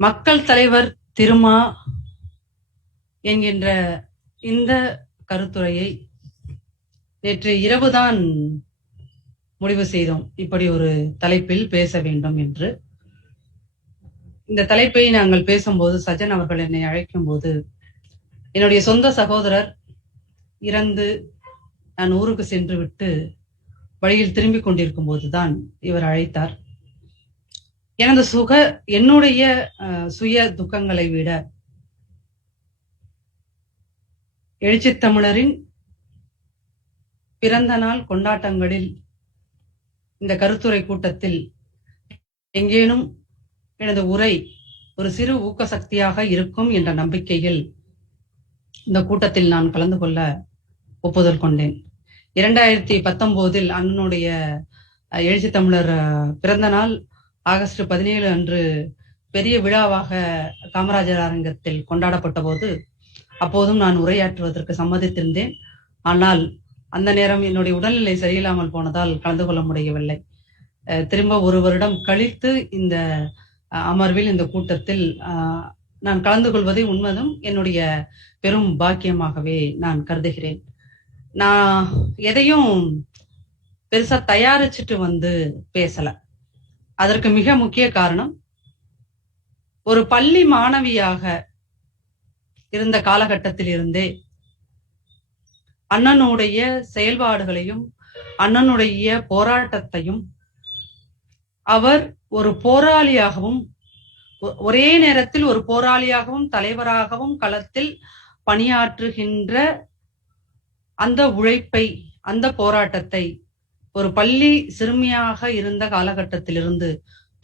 மக்கள் தலைவர் திருமா என்கின்ற இந்த கருத்துரையை நேற்று இரவுதான் முடிவு செய்தோம். இப்படி ஒரு தலைப்பில் பேச வேண்டும் என்று. இந்த தலைப்பை நாங்கள் பேசும்போது சஜன் அவர்கள் என்னை அழைக்கும் போது, என்னுடைய சொந்த சகோதரர் இறந்து நான் ஊருக்கு சென்று விட்டு வழியில் திரும்பிக் கொண்டிருக்கும் போதுதான் இவர் அழைத்தார். என்னுடைய சுய துக்கங்களை விட எழுச்சித் தமிழரின் பிறந்த நாள் கொண்டாட்டங்களில் இந்த கருத்துரை கூட்டத்தில் எங்கேனும் எனது உரை ஒரு சிறு ஊக்க சக்தியாக இருக்கும் என்ற நம்பிக்கையில் இந்த கூட்டத்தில் நான் கலந்து கொள்ள ஒப்புதல் கொண்டேன். 2019 அண்ணனுடைய எழுச்சித் தமிழர் பிறந்த நாள் ஆகஸ்ட் 17 அன்று பெரிய விழாவாக காமராஜர் அரங்கத்தில் கொண்டாடப்பட்ட போது அப்போதும் நான் உரையாற்றுவதற்கு சம்மதித்திருந்தேன். ஆனால் அந்த நேரம் என்னுடைய உடல்நிலை சரியில்லாமல் போனதால் கலந்து கொள்ள முடியவில்லை. திரும்ப ஒரு வருடம் கழித்து இந்த அமர்வில் இந்த கூட்டத்தில் நான் கலந்து கொள்வதை உண்மையும் என்னுடைய பெரும் பாக்கியமாகவே நான் கருதுகிறேன். நான் எதையும் பெருசா தயாரிச்சுட்டு வந்து பேசல. அதற்கு மிக முக்கிய காரணம், ஒரு பள்ளி மாணவியாக இருந்த காலகட்டத்தில் இருந்தே அண்ணனுடைய செயல்பாடுகளையும் அண்ணனுடைய போராட்டத்தையும் அவர் ஒரு போராளியாகவும் ஒரே நேரத்தில் ஒரு போராளியாகவும் தலைவராகவும் களத்தில் பணியாற்றுகின்ற அந்த உழைப்பை, அந்த போராட்டத்தை ஒரு பள்ளி சிறுமியாக இருந்த காலகட்டத்திலிருந்து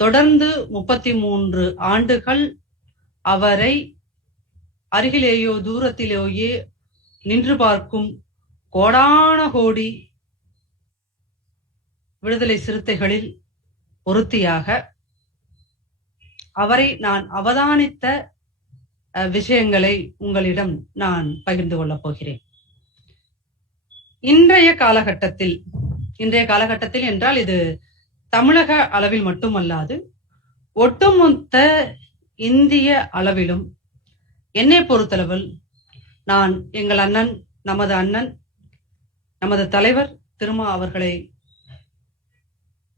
தொடர்ந்து 33 ஆண்டுகள் அவரை அருகிலேயோ தூரத்திலேயே நின்று பார்க்கும் கோடான கோடி விடுதலை சிறுத்தைகளில் ஒருத்தியாக அவரை நான் அவதானித்த விஷயங்களை உங்களிடம் நான் பகிர்ந்து கொள்ளப் போகிறேன். இன்றைய காலகட்டத்தில் என்றால் இது தமிழக அளவில் மட்டுமல்லாது ஒட்டுமொத்த இந்திய அளவிலும் என்னை பொறுத்தளவில் நான் எங்கள் அண்ணன், நமது தலைவர் திருமா அவர்களை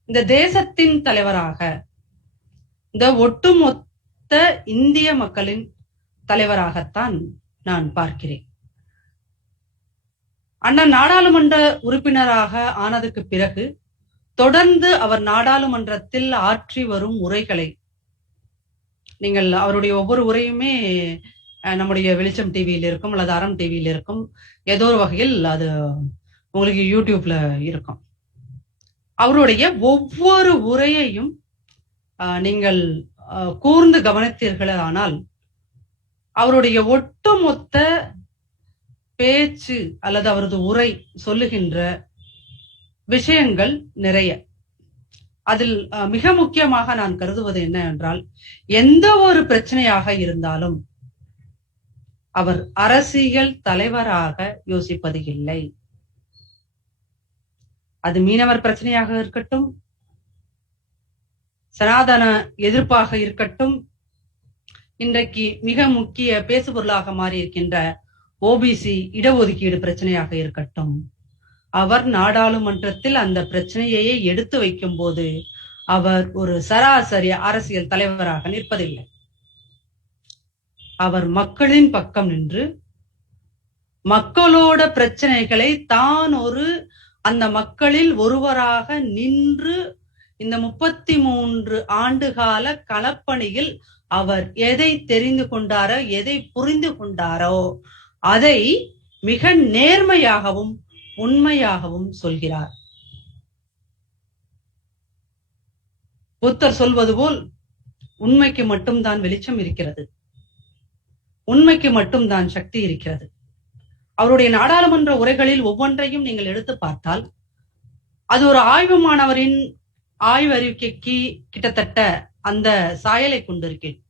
இந்த தேசத்தின் தலைவராக, இந்த ஒட்டுமொத்த இந்திய மக்களின் தலைவராகத்தான் நான் பார்க்கிறேன். அண்ணன் நாடாளுமன்ற உறுப்பினராக ஆனதுக்கு பிறகு தொடர்ந்து அவர் நாடாளுமன்றத்தில் ஆற்றி வரும் உரைகளை நீங்கள் அவருடைய ஒவ்வொரு உரையுமே நம்முடைய வெளிச்சம் டிவியில் இருக்கும் அல்லது அறம் டிவியில் இருக்கும், ஏதோ ஒரு வகையில் அது உங்களுக்கு யூடியூப்ல இருக்கும். அவருடைய ஒவ்வொரு உரையையும் நீங்கள் கூர்ந்து கவனித்தீர்களானால் அவருடைய ஒட்டுமொத்த பேச்சு அல்லது அவரது உரை சொல்லுகின்ற விஷயங்கள் நிறைய. அதில் மிக முக்கியமாக நான் கருதுவது என்ன என்றால், எந்த ஒரு பிரச்சனையாக இருந்தாலும் அவர் அரசியல் தலைவராக யோசிப்பது இல்லை. அது மீனவர் பிரச்சனையாக இருக்கட்டும், சனாதன எதிர்ப்பாக இருக்கட்டும், இன்றைக்கு மிக முக்கிய பேசுபொருளாக மாறி இருக்கின்ற ஓபிசி இடஒதுக்கீடு பிரச்சனையாக இருக்கட்டும், அவர் நாடாளுமன்றத்தில் அந்த பிரச்சனையையே எடுத்து வைக்கும் போது அவர் ஒரு சராசரி அரசியல் தலைவராக நிற்பதில்லை. அவர் மக்களின் பக்கம் நின்று மக்களோட பிரச்சனைகளை தான் அந்த மக்களில் ஒருவராக நின்று இந்த 33 ஆண்டுகால களப்பணியில் அவர் எதை தெரிந்து கொண்டாரோ, எதை புரிந்து கொண்டாரோ அதை மிக நேர்மையாகவும் உண்மையாகவும் சொல்கிறார். புத்தர் சொல்வது போல் உண்மைக்கு மட்டும்தான் வெளிச்சம் இருக்கிறது, உண்மைக்கு மட்டும்தான் சக்தி இருக்கிறது. அவருடைய நாடாளுமன்ற உரைகளில் ஒவ்வொன்றையும் நீங்கள் எடுத்து பார்த்தால் அது ஒரு ஆய்வு மாணவரின் ஆய்வறிக்கைக்கு கிட்டத்தட்ட அந்த சாயலை கொண்டிருக்கிறது.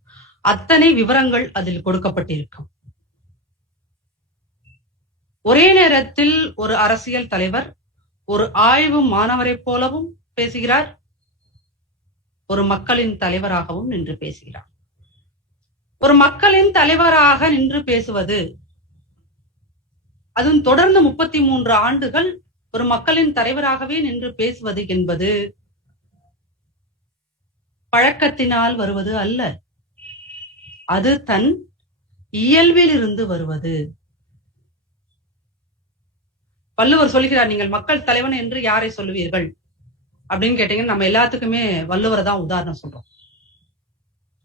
அத்தனை விவரங்கள் அதில் கொடுக்கப்பட்டிருக்கும். ஒரே நேரத்தில் ஒரு அரசியல் தலைவர் ஒரு ஆய்வு மாணவரை போலவும் பேசுகிறார், ஒரு மக்களின் தலைவராகவும் நின்று பேசுகிறார். ஒரு மக்களின் தலைவராக நின்று பேசுவது, அதுவும் தொடர்ந்து 33 ஆண்டுகள் ஒரு மக்களின் தலைவராகவே நின்று பேசுவது என்பது பழக்கத்தினால் வருவது அல்ல, அது தன் இயல்பில் இருந்து வருவது. வள்ளுவர் சொல்கிறார், நீங்கள் மக்கள் தலைவன் என்று யாரை சொல்லுவீர்கள் அப்படின்னு கேட்டீங்கன்னா நம்ம எல்லாத்துக்குமே வள்ளுவரை தான் உதாரணம் சொல்றோம்.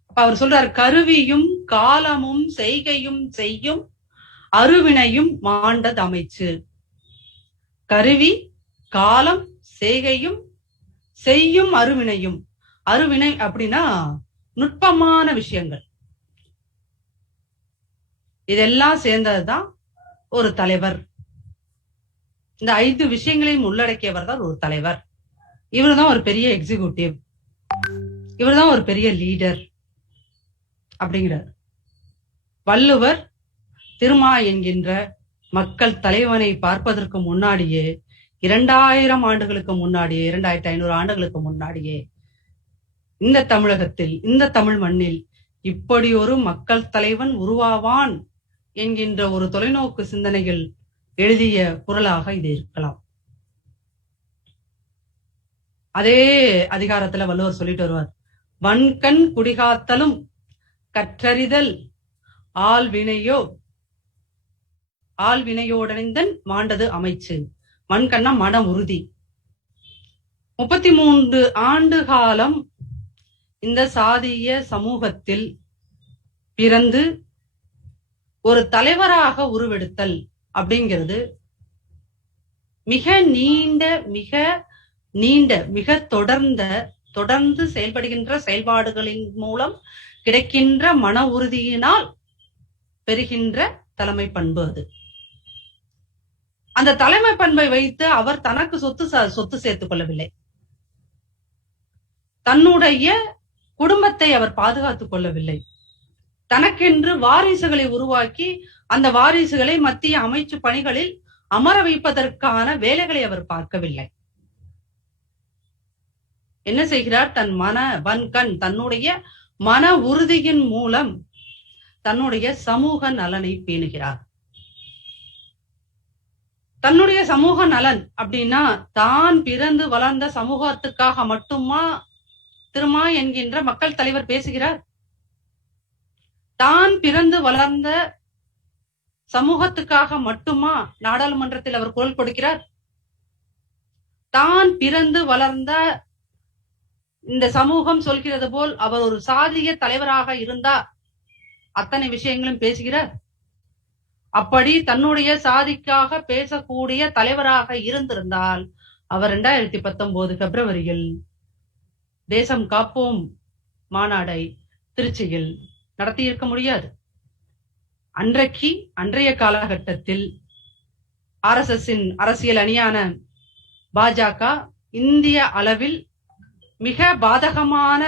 அப்ப அவர் சொல்றார், கருவியும் காலமும் செய்கையும் செய்யும் அருவினையும் மாண்டது அமைச்சு. கருவி, காலம், செய்கையும் செய்யும் அருவினையும். அருவினை அப்படின்னா நுட்பமான விஷயங்கள், இதெல்லாம் சேர்ந்ததுதான் ஒரு தலைவர். இந்த 5 விஷயங்களையும் உள்ளடக்கியவர் தான் ஒரு தலைவர். இவர் தான் ஒரு பெரிய எக்ஸிகியூட்டிவ், இவர் தான் ஒரு பெரிய லீடர் அப்படிங்கிறார். வள்ளுவர் திருமா என்கின்ற மக்கள் தலைவனை பார்ப்பதற்கு முன்னாடியே 2000 ஆண்டுகளுக்கு முன்னாடியே, 2500 ஆண்டுகளுக்கு முன்னாடியே இந்த தமிழகத்தில், இந்த தமிழ் மண்ணில் இப்படி ஒரு மக்கள் தலைவன் உருவாவான் என்கின்ற ஒரு தொலைநோக்கு சிந்தனைகள் எழுதிய குரலாக இது இருக்கலாம். அதே அதிகாரத்துல வள்ளுவர் சொல்லிட்டு வருவார், வன்கண் குடிகாத்தலும் கற்றறிதல் ஆள்வினையோ ஆள்வினையோடனைந்தன் மாண்டது அமைச்சு. வன்கண்ணா மன உறுதி. 33 ஆண்டு காலம் இந்த சாதிய சமூகத்தில் பிறந்து ஒரு தலைவராக உருவெடுத்தல் அப்படிங்கிறது மிக நீண்ட மிக தொடர்ந்து செயல்படுகின்ற செயல்பாடுகளின் மூலம் கிடைக்கின்ற மன உறுதியினால் பெறுகின்ற தலைமை பண்பு அது. அந்த தலைமை பண்பை வைத்து அவர் தனக்கு சொத்து சேர்த்துக் கொள்ளவில்லை, தன்னுடைய குடும்பத்தை அவர் பாதுகாத்துக் கொள்ளவில்லை, தனக்கென்று வாரிசுகளை உருவாக்கி அந்த வாரிசுகளை மத்திய அமைச்சு பணிகளில் அமர வைப்பதற்கான வேலைகளை அவர் பார்க்கவில்லை. என்ன செய்கிறார்? தன் வன்கண், தன்னுடைய மன உறுதியின் மூலம் தன்னுடைய சமூக நலனை பேணுகிறார். தன்னுடைய சமூக நலன் அப்படின்னா தான் பிறந்து வளர்ந்த சமூகத்துக்காக மட்டுமா திருமா என்கின்ற மக்கள் தலைவர் பேசுகிறார்? தான் பிறந்து வளர்ந்த சமூகத்துக்காக மட்டுமா நாடாளுமன்றத்தில் அவர் குரல் கொடுக்கிறார்? தான் பிறந்து வளர்ந்த இந்த சமூகம் சொல்கிறது போல் அவர் ஒரு சாதிய தலைவராக இருந்தார், அத்தனை விஷயங்களும் பேசுகிறார். அப்படி தன்னுடைய சாதிக்காக பேசக்கூடிய தலைவராக இருந்திருந்தால் அவர் 2019 பிப்ரவரியில் தேசம் காப்போம் மாநாடை திருச்சியில் நடத்தியிருக்க முடியாது. அன்றைய காலகட்டத்தில் RSSன் அரசியல் அணியான பாஜக இந்திய அளவில் மிக பாதகமான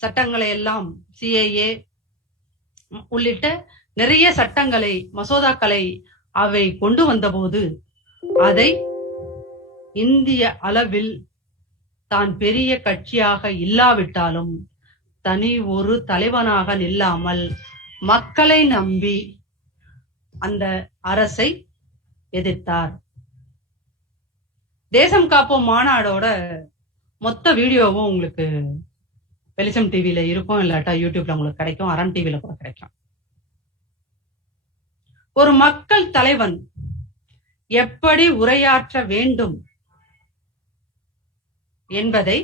சட்டங்களை எல்லாம், CAA உள்ளிட்ட நிறைய சட்டங்களை, மசோதாக்களை அவை கொண்டு வந்தபோது அதை இந்திய அளவில் தான் பெரிய கட்சியாக இல்லாவிட்டாலும் தனி ஒரு தலைவனாக நில்லாமல் மக்களை நம்பி அந்த அரசை எதிர்த்தார். தேசம் காப்போம் மாநாடோட மொத்த வீடியோவும் உங்களுக்கு வெளிச்சம் டிவில இருக்கும், இல்லாட்டா யூடியூப்ல உங்களுக்கு கிடைக்கும், அறம் டிவில கூட கிடைக்கும். ஒரு மக்கள் தலைவன் எப்படி உரையாற்ற வேண்டும் என்பதை,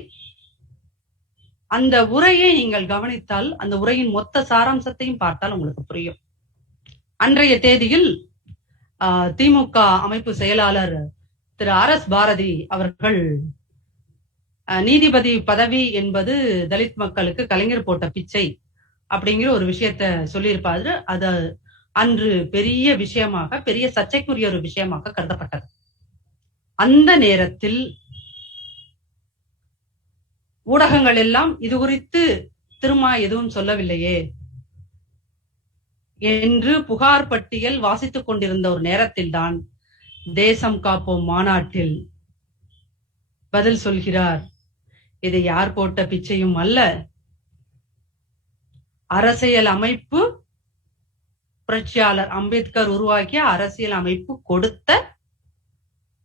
அந்த உரையை நீங்கள் கவனித்தால், அந்த உரையின் மொத்த சாராம்சத்தையும் பார்த்தால் உங்களுக்கு புரியும். அன்றைய தேதியில் திமுக அமைப்பு செயலாளர் திரு RS பாரதி அவர்கள் நீதிபதி பதவி என்பது தலித் மக்களுக்கு கலைஞர் போட்ட பிச்சை அப்படிங்கிற ஒரு விஷயத்த சொல்லியிருப்பாரு. அது அன்று பெரிய விஷயமாக, பெரிய சர்ச்சைக்குரிய ஒரு விஷயமாக கருதப்பட்டது. அந்த நேரத்தில் ஊடகங்கள் எல்லாம் இது குறித்து திருமா எதுவும் சொல்லவில்லையே என்று புகார் பட்டியல் வாசித்துக் கொண்டிருந்த ஒரு நேரத்தில் தான் தேசம் காப்போம் மாநாட்டில் பதில் சொல்கிறார், இது யார் போட்ட பிச்சையும் அல்ல, அரசியல் அமைப்பு புரட்சியாளர் அம்பேத்கர் உருவாக்கிய அரசியல் அமைப்பு கொடுத்த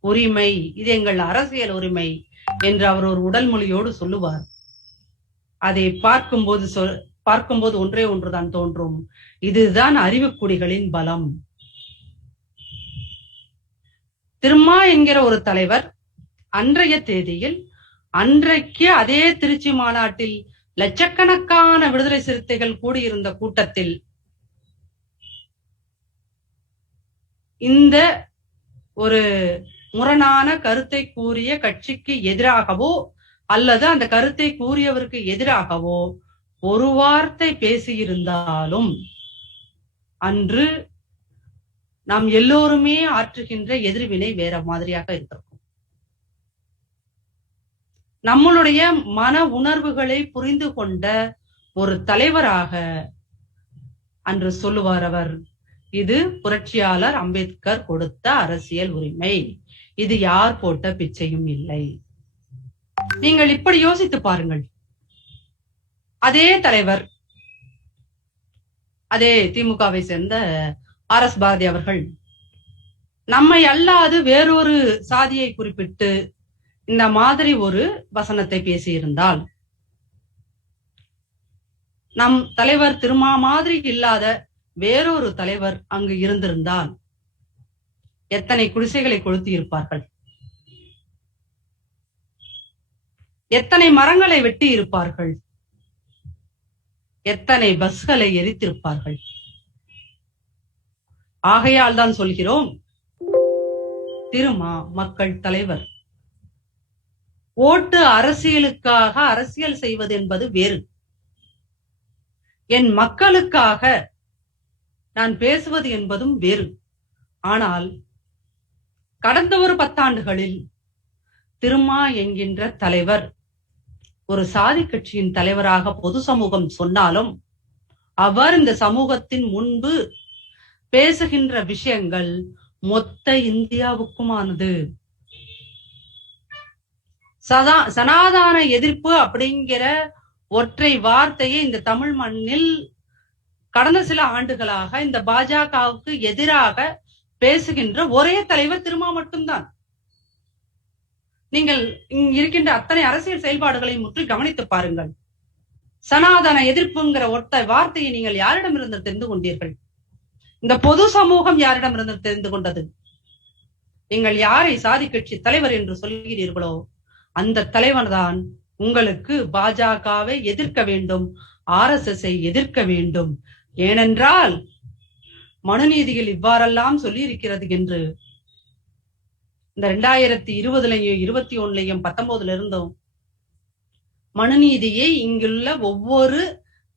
உரிமை, இது எங்கள் அரசியல் உரிமை என்று அவர் ஒரு உடல் மொழியோடு சொல்லுவார். அதை பார்க்கும்போது ஒன்றே ஒன்றுதான் தோன்றும், இதுதான் அறிவுக்குடிகளின் பலம். திருமா என்கிற ஒரு தலைவர் அன்றைய தேதியில், அன்றைக்கு அதே திருச்சி மாநாட்டில் லட்சக்கணக்கான விடுதலை சிறுத்தைகள் கூடியிருந்த கூட்டத்தில் இந்த ஒரு முரணான கருத்தை கூறிய கட்சிக்கு எதிராகவோ அல்லது அந்த கருத்தை கூறியவருக்கு எதிராகவோ ஒரு வார்த்தை பேசியிருந்தாலும் அன்று நாம் எல்லோருமே ஆற்றுகின்ற எதிர்வினை வேற மாதிரியாக இருக்கும். நம்மளுடைய மன உணர்வுகளை புரிந்து கொண்ட ஒரு தலைவராக அன்று சொல்லுவார் அவர், இது புரட்சியாளர் அம்பேத்கர் கொடுத்த அரசியல் உரிமை, இது யார் போட்ட பிச்சையும் இல்லை. நீங்கள் இப்படி யோசித்து பாருங்கள். அதே தலைவர், அதே திமுகவை சேர்ந்த RS பாரதி அவர்கள் நம்மை அல்லாது வேறொரு சாதியை குறிப்பிட்டு இந்த மாதிரி ஒரு வசனத்தை பேசியிருந்தால், நம் தலைவர் திருமா மாதிரி இல்லாத வேறொரு தலைவர் அங்கு இருந்திருந்தால் எத்தனை குடிசைகளை கொளுத்தி இருப்பார்கள், எத்தனை மரங்களை வெட்டி இருப்பார்கள், எத்தனை பஸ்களை எரித்திருப்பார்கள். ஆகையால் தான் சொல்கிறோம், திருமா மக்கள் தலைவர். ஓட்டு அரசியலுக்காக அரசியல் செய்வது என்பது வேறு. என் மக்களுக்காக நான் பேசுவது என்பதும் வேறு. ஆனால் கடந்த ஒரு 10 ஆண்டுகளில் திருமா என்கின்ற தலைவர் ஒரு சாதி கட்சியின் தலைவராக பொது சமூகம் சொன்னாலும் அவர் இந்த சமூகத்தின் முன்பு பேசுகின்ற விஷயங்கள் மொத்த இந்தியாவுக்குமானது. சனாதன எதிர்ப்பு அப்படிங்கிற ஒற்றை வார்த்தையை இந்த தமிழ் மண்ணில் கடந்த சில ஆண்டுகளாக இந்த பாஜகவுக்கு எதிராக பேசுகின்ற ஒரே தலைவர் திருமா மட்டும்தான். நீங்கள் இருக்கின்ற அத்தனை அரசியல் செயல்பாடுகளை முற்றி கவனித்து பாருங்கள். சனாதன எதிர்ப்புங்கிற ஒற்றை வார்த்தையை நீங்கள் யாரிடமிருந்து தெரிந்து கொண்டீர்கள்? இந்த பொது சமூகம் யாரிடமிருந்து தெரிந்து கொண்டது? நீங்கள் யாரை சாதி கட்சி தலைவர் என்று சொல்கிறீர்களோ அந்த தலைவர் தான் உங்களுக்கு பாஜகவை எதிர்க்க வேண்டும், RSS எதிர்க்க வேண்டும். ஏனென்றால் மனுநீதியில் இவ்வாறெல்லாம் சொல்லி இருக்கிறது என்று இந்த 2020 21 19 இருந்தும் மனுநீதியை இங்குள்ள ஒவ்வொரு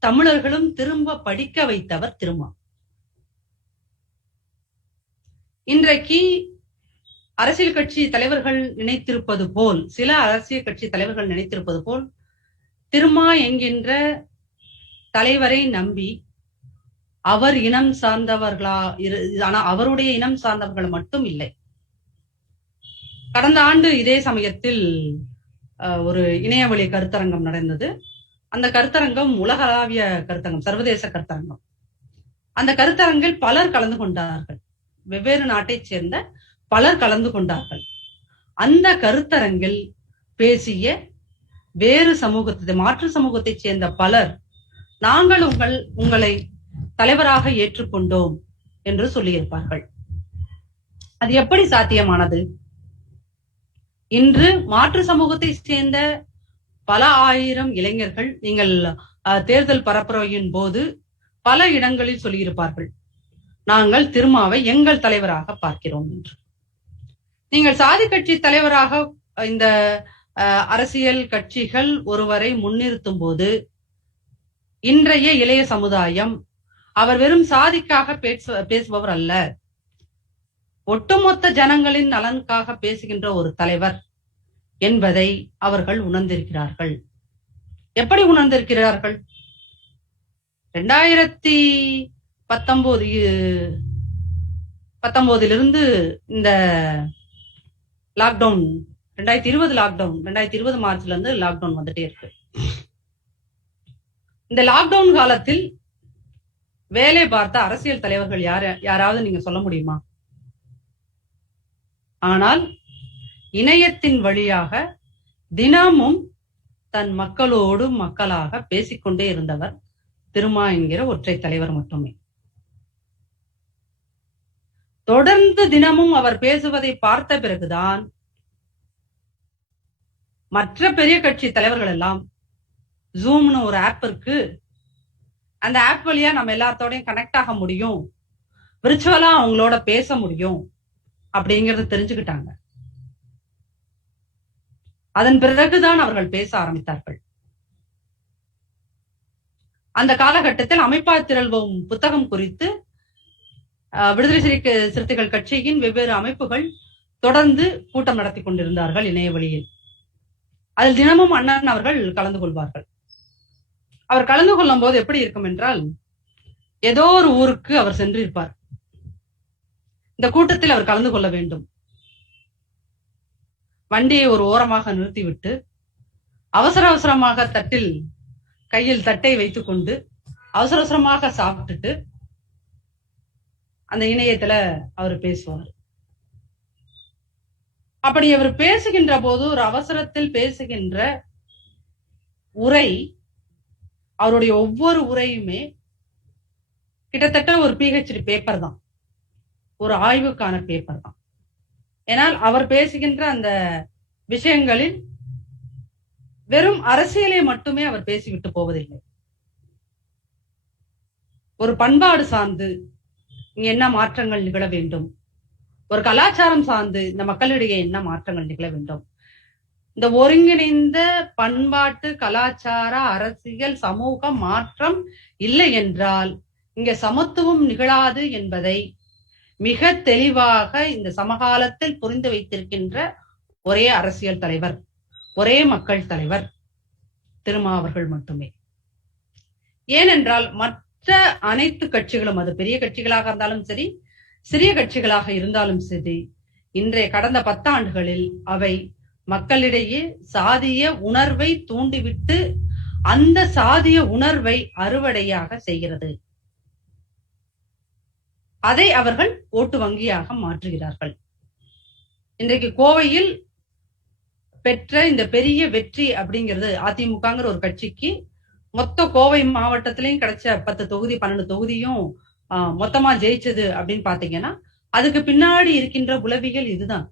தமிழர்களும் திரும்ப படிக்க வைத்தவர் திருமா. இன்றைக்கு அரசியல் கட்சி தலைவர்கள் நினைத்திருப்பது போல், சில அரசியல் கட்சி தலைவர்கள் நினைத்திருப்பது போல், திருமா என்கின்ற தலைவரை நம்பி அவர் இனம் சார்ந்தவர்களா, அவருடைய இனம் சார்ந்தவர்கள் மட்டும் இல்லை. கடந்த ஆண்டு இதே சமயத்தில் ஒரு இணையவழி கருத்தரங்கம் நடந்தது. அந்த கருத்தரங்கம் உலகளாவிய கருத்தரங்கம், சர்வதேச கருத்தரங்கம். அந்த கருத்தரங்கில் பலர் கலந்து கொண்டார்கள், வெவ்வேறு நாட்டைச் சேர்ந்த பலர் கலந்து கொண்டார்கள். அந்த கருத்தரங்கில் பேசிய வேறு சமூகத்தை, மாற்று சமூகத்தைச் சேர்ந்த பலர், நாங்கள் உங்களை தலைவராக ஏற்றுக்கொண்டோம் என்று சொல்லியிருப்பார்கள். அது எப்படி சாத்தியமானது? இன்று மாற்று சமூகத்தை சேர்ந்த பல ஆயிரம் இளைஞர்கள் நீங்கள் தேர்தல் பரப்புரையின் போது பல இடங்களில் சொல்லியிருப்பார்கள், நாங்கள் திருமாவை எங்கள் தலைவராக பார்க்கிறோம் என்று. நீங்கள் சாதி கட்சி தலைவராக இந்த அரசியல் கட்சிகள் ஒருவரை முன்னிறுத்தும் போது இன்றைய இளைய சமுதாயம் அவர் வெறும் சாதிக்காக பேசுபவர் அல்ல, ஒட்டுமொத்த ஜனங்களின் நலனுக்காக பேசுகின்ற ஒரு தலைவர் என்பதை அவர்கள் உணர்ந்திருக்கிறார்கள். எப்படி உணர்ந்திருக்கிறார்கள்? 2019 இந்த லாக்டவுன், 2020 லாக்டவுன், 2020 மார்ச்ல இருந்து லாக்டவுன் வந்துட்டே இருக்கு. இந்த லாக்டவுன் காலத்தில் வேலை பார்த்த அரசியல் தலைவர்கள் யாராவது நீங்க சொல்ல முடியுமா? ஆனால் இணையத்தின் வழியாக தினமும் தன் மக்களோடு மக்களாக பேசிக்கொண்டே இருந்தவர் திருமா என்கிற ஒற்றை தலைவர் மட்டுமே. தொடர்ந்து தினமும் அவர் பேசுவதை பார்த்த பிறகுதான் மற்ற பெரிய கட்சி தலைவர்கள் எல்லாம் ஜூம்னு ஒரு ஆப் இருக்கு, அந்த ஆப் வழியா நம்ம எல்லாத்தோடையும் கனெக்ட் ஆக முடியும், விர்ச்சுவலா அவங்களோட பேச முடியும் அப்படிங்கறத தெரிஞ்சுக்கிட்டாங்க. அதன் பிறகுதான் அவர்கள் பேச ஆரம்பித்தார்கள். அந்த காலகட்டத்தில் அமைப்பாய் திரள்வோம் புத்தகம் குறித்து விடுதலை சிறுத்தைகள் கட்சியின் வெவ்வேறு அமைப்புகள் தொடர்ந்து கூட்டம் நடத்தி கொண்டிருந்தார்கள் இணைய வழியில். அதில் தினமும் அண்ணன் அவர்கள் கலந்து கொள்வார்கள். அவர் கலந்து கொள்ளும் போது எப்படி இருக்கும் என்றால், ஏதோ ஒரு ஊருக்கு அவர் சென்றிருப்பார். இந்த கூட்டத்தில் அவர் கலந்து கொள்ள வேண்டும். வண்டியை ஒரு ஓரமாக நிறுத்திவிட்டு அவசர அவசரமாக கையில் தட்டை வைத்துக் கொண்டு அவசர அவசரமாக சாப்பிட்டுட்டு அந்த இணையத்துல அவர் பேசுவார். அப்படி அவர் பேசுகின்ற போது ஒரு அவசரத்தில் பேசுகின்ற உரை, அவருடைய ஒவ்வொரு உரையுமே கிட்டத்தட்ட ஒரு PhD பேப்பர் தான், ஒரு ஆய்வுக்கான பேப்பர் தான். ஏனால் அவர் பேசுகின்ற அந்த விஷயங்களில் வெறும் அரசியலை மட்டுமே அவர் பேசிவிட்டு போவதில்லை. ஒரு பண்பாடு சார்ந்து இங்க என்ன மாற்றங்கள் நிகழ வேண்டும், ஒரு கலாச்சாரம் சார்ந்து இந்த மக்களிடையே என்ன மாற்றங்கள் நிகழ வேண்டும், இந்த ஒருங்கிணைந்த பண்பாட்டு கலாச்சார அரசியல் சமூக மாற்றம் இல்லை என்றால் இங்க சமத்துவம் நிகழாது என்பதை மிக தெளிவாக இந்த சமகாலத்தில் புரிந்து வைத்திருக்கின்ற ஒரே அரசியல் தலைவர், ஒரே மக்கள் தலைவர் திருமா அவர்கள் மட்டுமே. ஏனென்றால் மற்ற அனைத்து கட்சிகளும், அது பெரிய கட்சிகளாக இருந்தாலும் சரி, சிறிய கட்சிகளாக இருந்தாலும் சரி, இன்றைய கடந்த 10 ஆண்டுகளில் அவை மக்களிடையே சாதிய உணர்வை தூண்டிவிட்டு அந்த சாதிய உணர்வை அறுவடையாக செய்கிறது. அதை அவர்கள் ஓட்டு வங்கியாக மாற்றுகிறார்கள். இன்றைக்கு கோவையில் பெற்ற இந்த பெரிய வெற்றி அப்படிங்கிறது அதிமுகங்கிற ஒரு கட்சிக்கு மொத்த கோவை மாவட்டத்திலையும் கிடைச்ச 10 தொகுதி 12 தொகுதியும் மொத்தமா ஜெயிச்சது அப்படின்னு பாத்தீங்கன்னா அதுக்கு பின்னாடி இருக்கின்ற உளவியல் இதுதான்.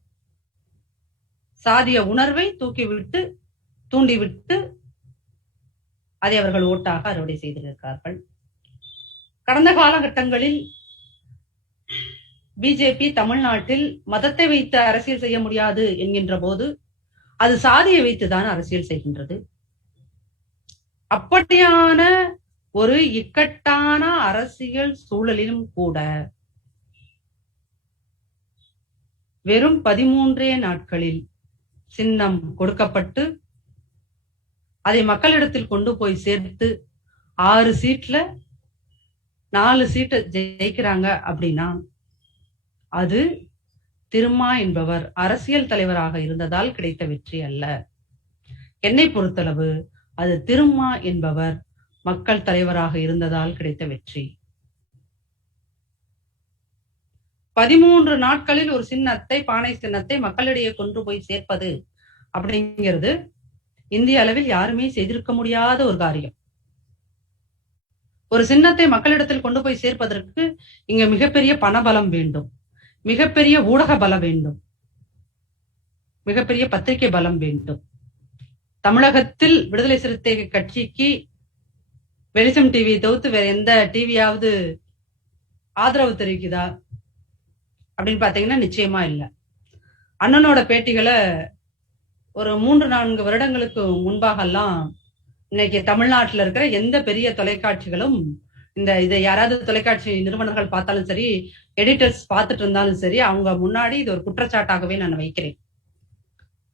சாதிய உணர்வை தூண்டிவிட்டு அதை அவர்கள் ஓட்டாக அறுவடை செய்திருக்கிறார்கள். கடந்த காலகட்டங்களில் பிஜேபி தமிழ்நாட்டில் மதத்தை வைத்து அரசியல் செய்ய முடியாது என்கின்ற போது அது சாதியை வைத்துதான் அரசியல் செய்கின்றது. அப்படியான ஒரு இக்கட்டான அரசியல் சூழலிலும் கூட வெறும் 13 நாட்களில் சின்னம் கொடுக்கப்பட்டு அதை மக்களிடத்தில் கொண்டு போய் சேர்த்து 6 சீட்ல 4 சீட்டை ஜெயிக்கிறாங்க அப்படின்னா அது திருமா என்பவர் அரசியல் தலைவராக இருந்ததால் கிடைத்த வெற்றி அல்ல. என்னை பொறுத்தளவு அது திருமா என்பவர் மக்கள் தலைவராக இருந்ததால் கிடைத்த வெற்றி. 13 நாட்களில் ஒரு சின்னத்தை, பானை சின்னத்தை மக்களிடையே கொண்டு போய் சேர்ப்பது அப்படிங்கிறது இந்திய அளவில் யாருமே செய்திருக்க முடியாத ஒரு காரியம். ஒரு சின்னத்தை மக்களிடத்தில் கொண்டு போய் சேர்ப்பதற்கு இங்க மிகப்பெரிய பணபலம் வேண்டும், மிகப்பெரிய ஊடக பலம் வேண்டும், மிகப்பெரிய பத்திரிகை பலம் வேண்டும். தமிழகத்தில் விடுதலை சிறுத்தை கட்சிக்கு வெளிச்சம் டிவி தவிர்த்து வேற எந்த டிவியாவது ஆதரவு தெரிவிக்குதா அப்படின்னு பாத்தீங்கன்னா நிச்சயமா இல்ல. அண்ணனோட பேட்டிகளை ஒரு 3-4 வருடங்களுக்கு முன்பாகலாம் இன்னைக்கு தமிழ்நாட்டில் இருக்கிற எந்த பெரிய தொலைக்காட்சிகளும் இதை யாராவது தொலைக்காட்சி நிறுவனர்கள் பார்த்தாலும் சரி, எடிட்டர்ஸ் பார்த்துட்டு இருந்தாலும் சரி, அவங்க முன்னாடி இது ஒரு குற்றச்சாட்டாகவே நான் வைக்கிறேன்.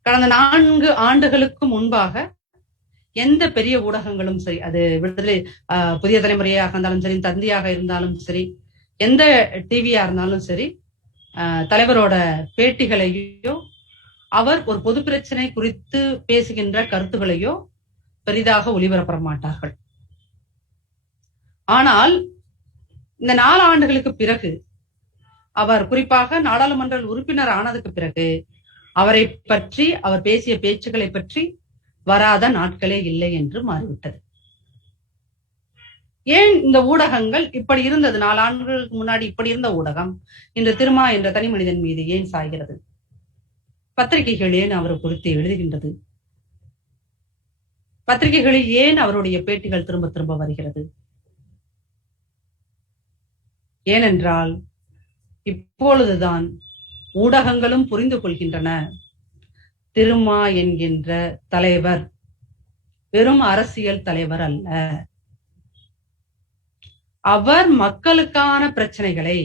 கடந்த 4 ஆண்டுகளுக்கு முன்பாக எந்த பெரிய ஊடகங்களும் சரி, அது விடுதலை புதிய தலைமுறையாக இருந்தாலும் சரி, தந்தியாக இருந்தாலும் சரி, எந்த டிவியா இருந்தாலும் சரி, தலைவரோட பேட்டிகளையோ அவர் ஒரு பொது பிரச்சனை குறித்து பேசுகின்ற கருத்துக்களையோ பெரிதாக ஒளிபரப்ப மாட்டார்கள். ஆனால் இந்த 4 ஆண்டுகளுக்கு பிறகு அவர் குறிப்பாக நாடாளுமன்ற உறுப்பினர் ஆனதுக்கு பிறகு அவரை பற்றி, அவர் பேசிய பேச்சுக்களை பற்றி வராத நாட்களே இல்லை என்று மாறிவிட்டது. ஏன் இந்த ஊடகங்கள் இப்படி இருந்தது? 4 ஆண்டுகளுக்கு முன்னாடி இப்படி இருந்த ஊடகம் இன்று திருமா என்ற தனி மனிதன் மீது ஏன் சாய்கிறது? பத்திரிகைகள் ஏன் அவரை குறித்து எழுதுகின்றது? பத்திரிகைகளில் ஏன் அவருடைய பேட்டிகள் திரும்ப திரும்ப வருகிறது? ஏனென்றால் இப்பொழுதுதான் ஊடகங்களும் புரிந்து கொள்கின்றன, திருமா என்கின்ற தலைவர் வெறும் அரசியல் தலைவர் அல்ல. அவர் மக்களுக்கான பிரச்சனைகளை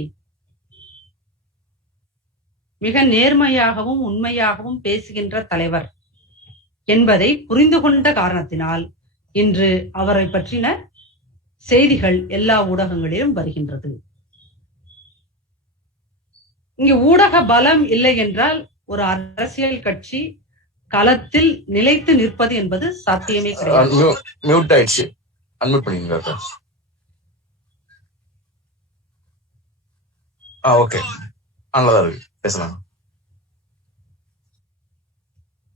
மிக நேர்மையாகவும் உண்மையாகவும் பேசுகின்ற தலைவர் என்பதை புரிந்து கொண்ட காரணத்தினால் இன்று அவரை பற்றின செய்திகள் எல்லா ஊடகங்களிலும் வருகின்றது. இங்கு ஊடக பலம் இல்லை என்றால் ஒரு அரசியல் கட்சி களத்தில் நிலைத்து நிற்பது என்பது சாத்தியமே கிடையாது.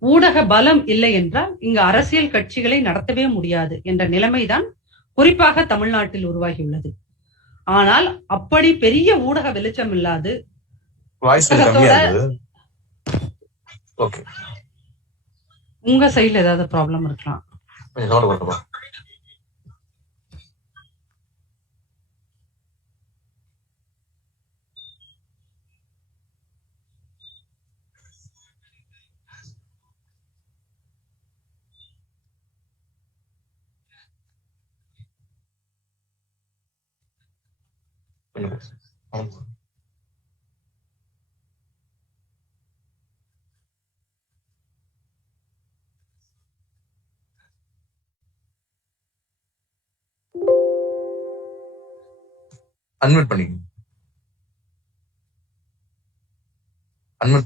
ஊடக பலம் இல்லை என்றால் இங்கு அரசியல் கட்சிகளை நடத்தவே முடியாது என்ற நிலைமைதான் குறிப்பாக தமிழ்நாட்டில் உருவாகியுள்ளது. ஆனால் அப்படி பெரிய ஊடக வெளிச்சம் இல்லாது உங்க சைடுல ஏதாவது ப்ராப்ளம் இருக்கலாம். அன்மியூட்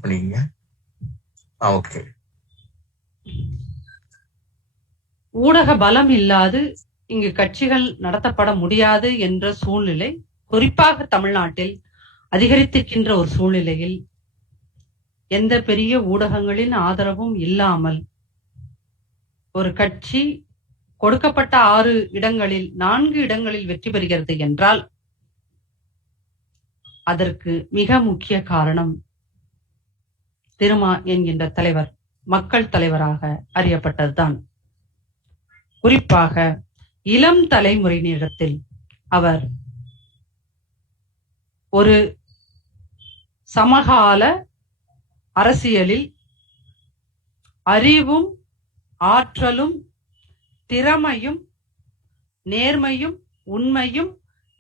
பண்ணிக்கங்க. ஓகே. ஊடக பலம் இல்லாது இங்கு கட்சிகள் நடத்தப்பட முடியாது என்ற சூழ்நிலை குறிப்பாக தமிழ்நாட்டில் அதிகரித்திருக்கின்ற ஒரு சூழ்நிலையில் எந்த பெரிய ஊடகங்களின் ஆதரவும் இல்லாமல் ஒரு கட்சி கொடுக்கப்பட்ட 6 இடங்களில் 4 இடங்களில் வெற்றி பெறுகிறது என்றால் அதற்கு மிக முக்கிய காரணம் திருமா என்கின்ற தலைவர் மக்கள் தலைவராக அறியப்பட்டதுதான். குறிப்பாக இளம் தலைமுறையினரிடத்தில் அவர் ஒரு சமகால அரசியலில் அறிவும் ஆற்றலும் திறமையும் நேர்மையும் உண்மையும்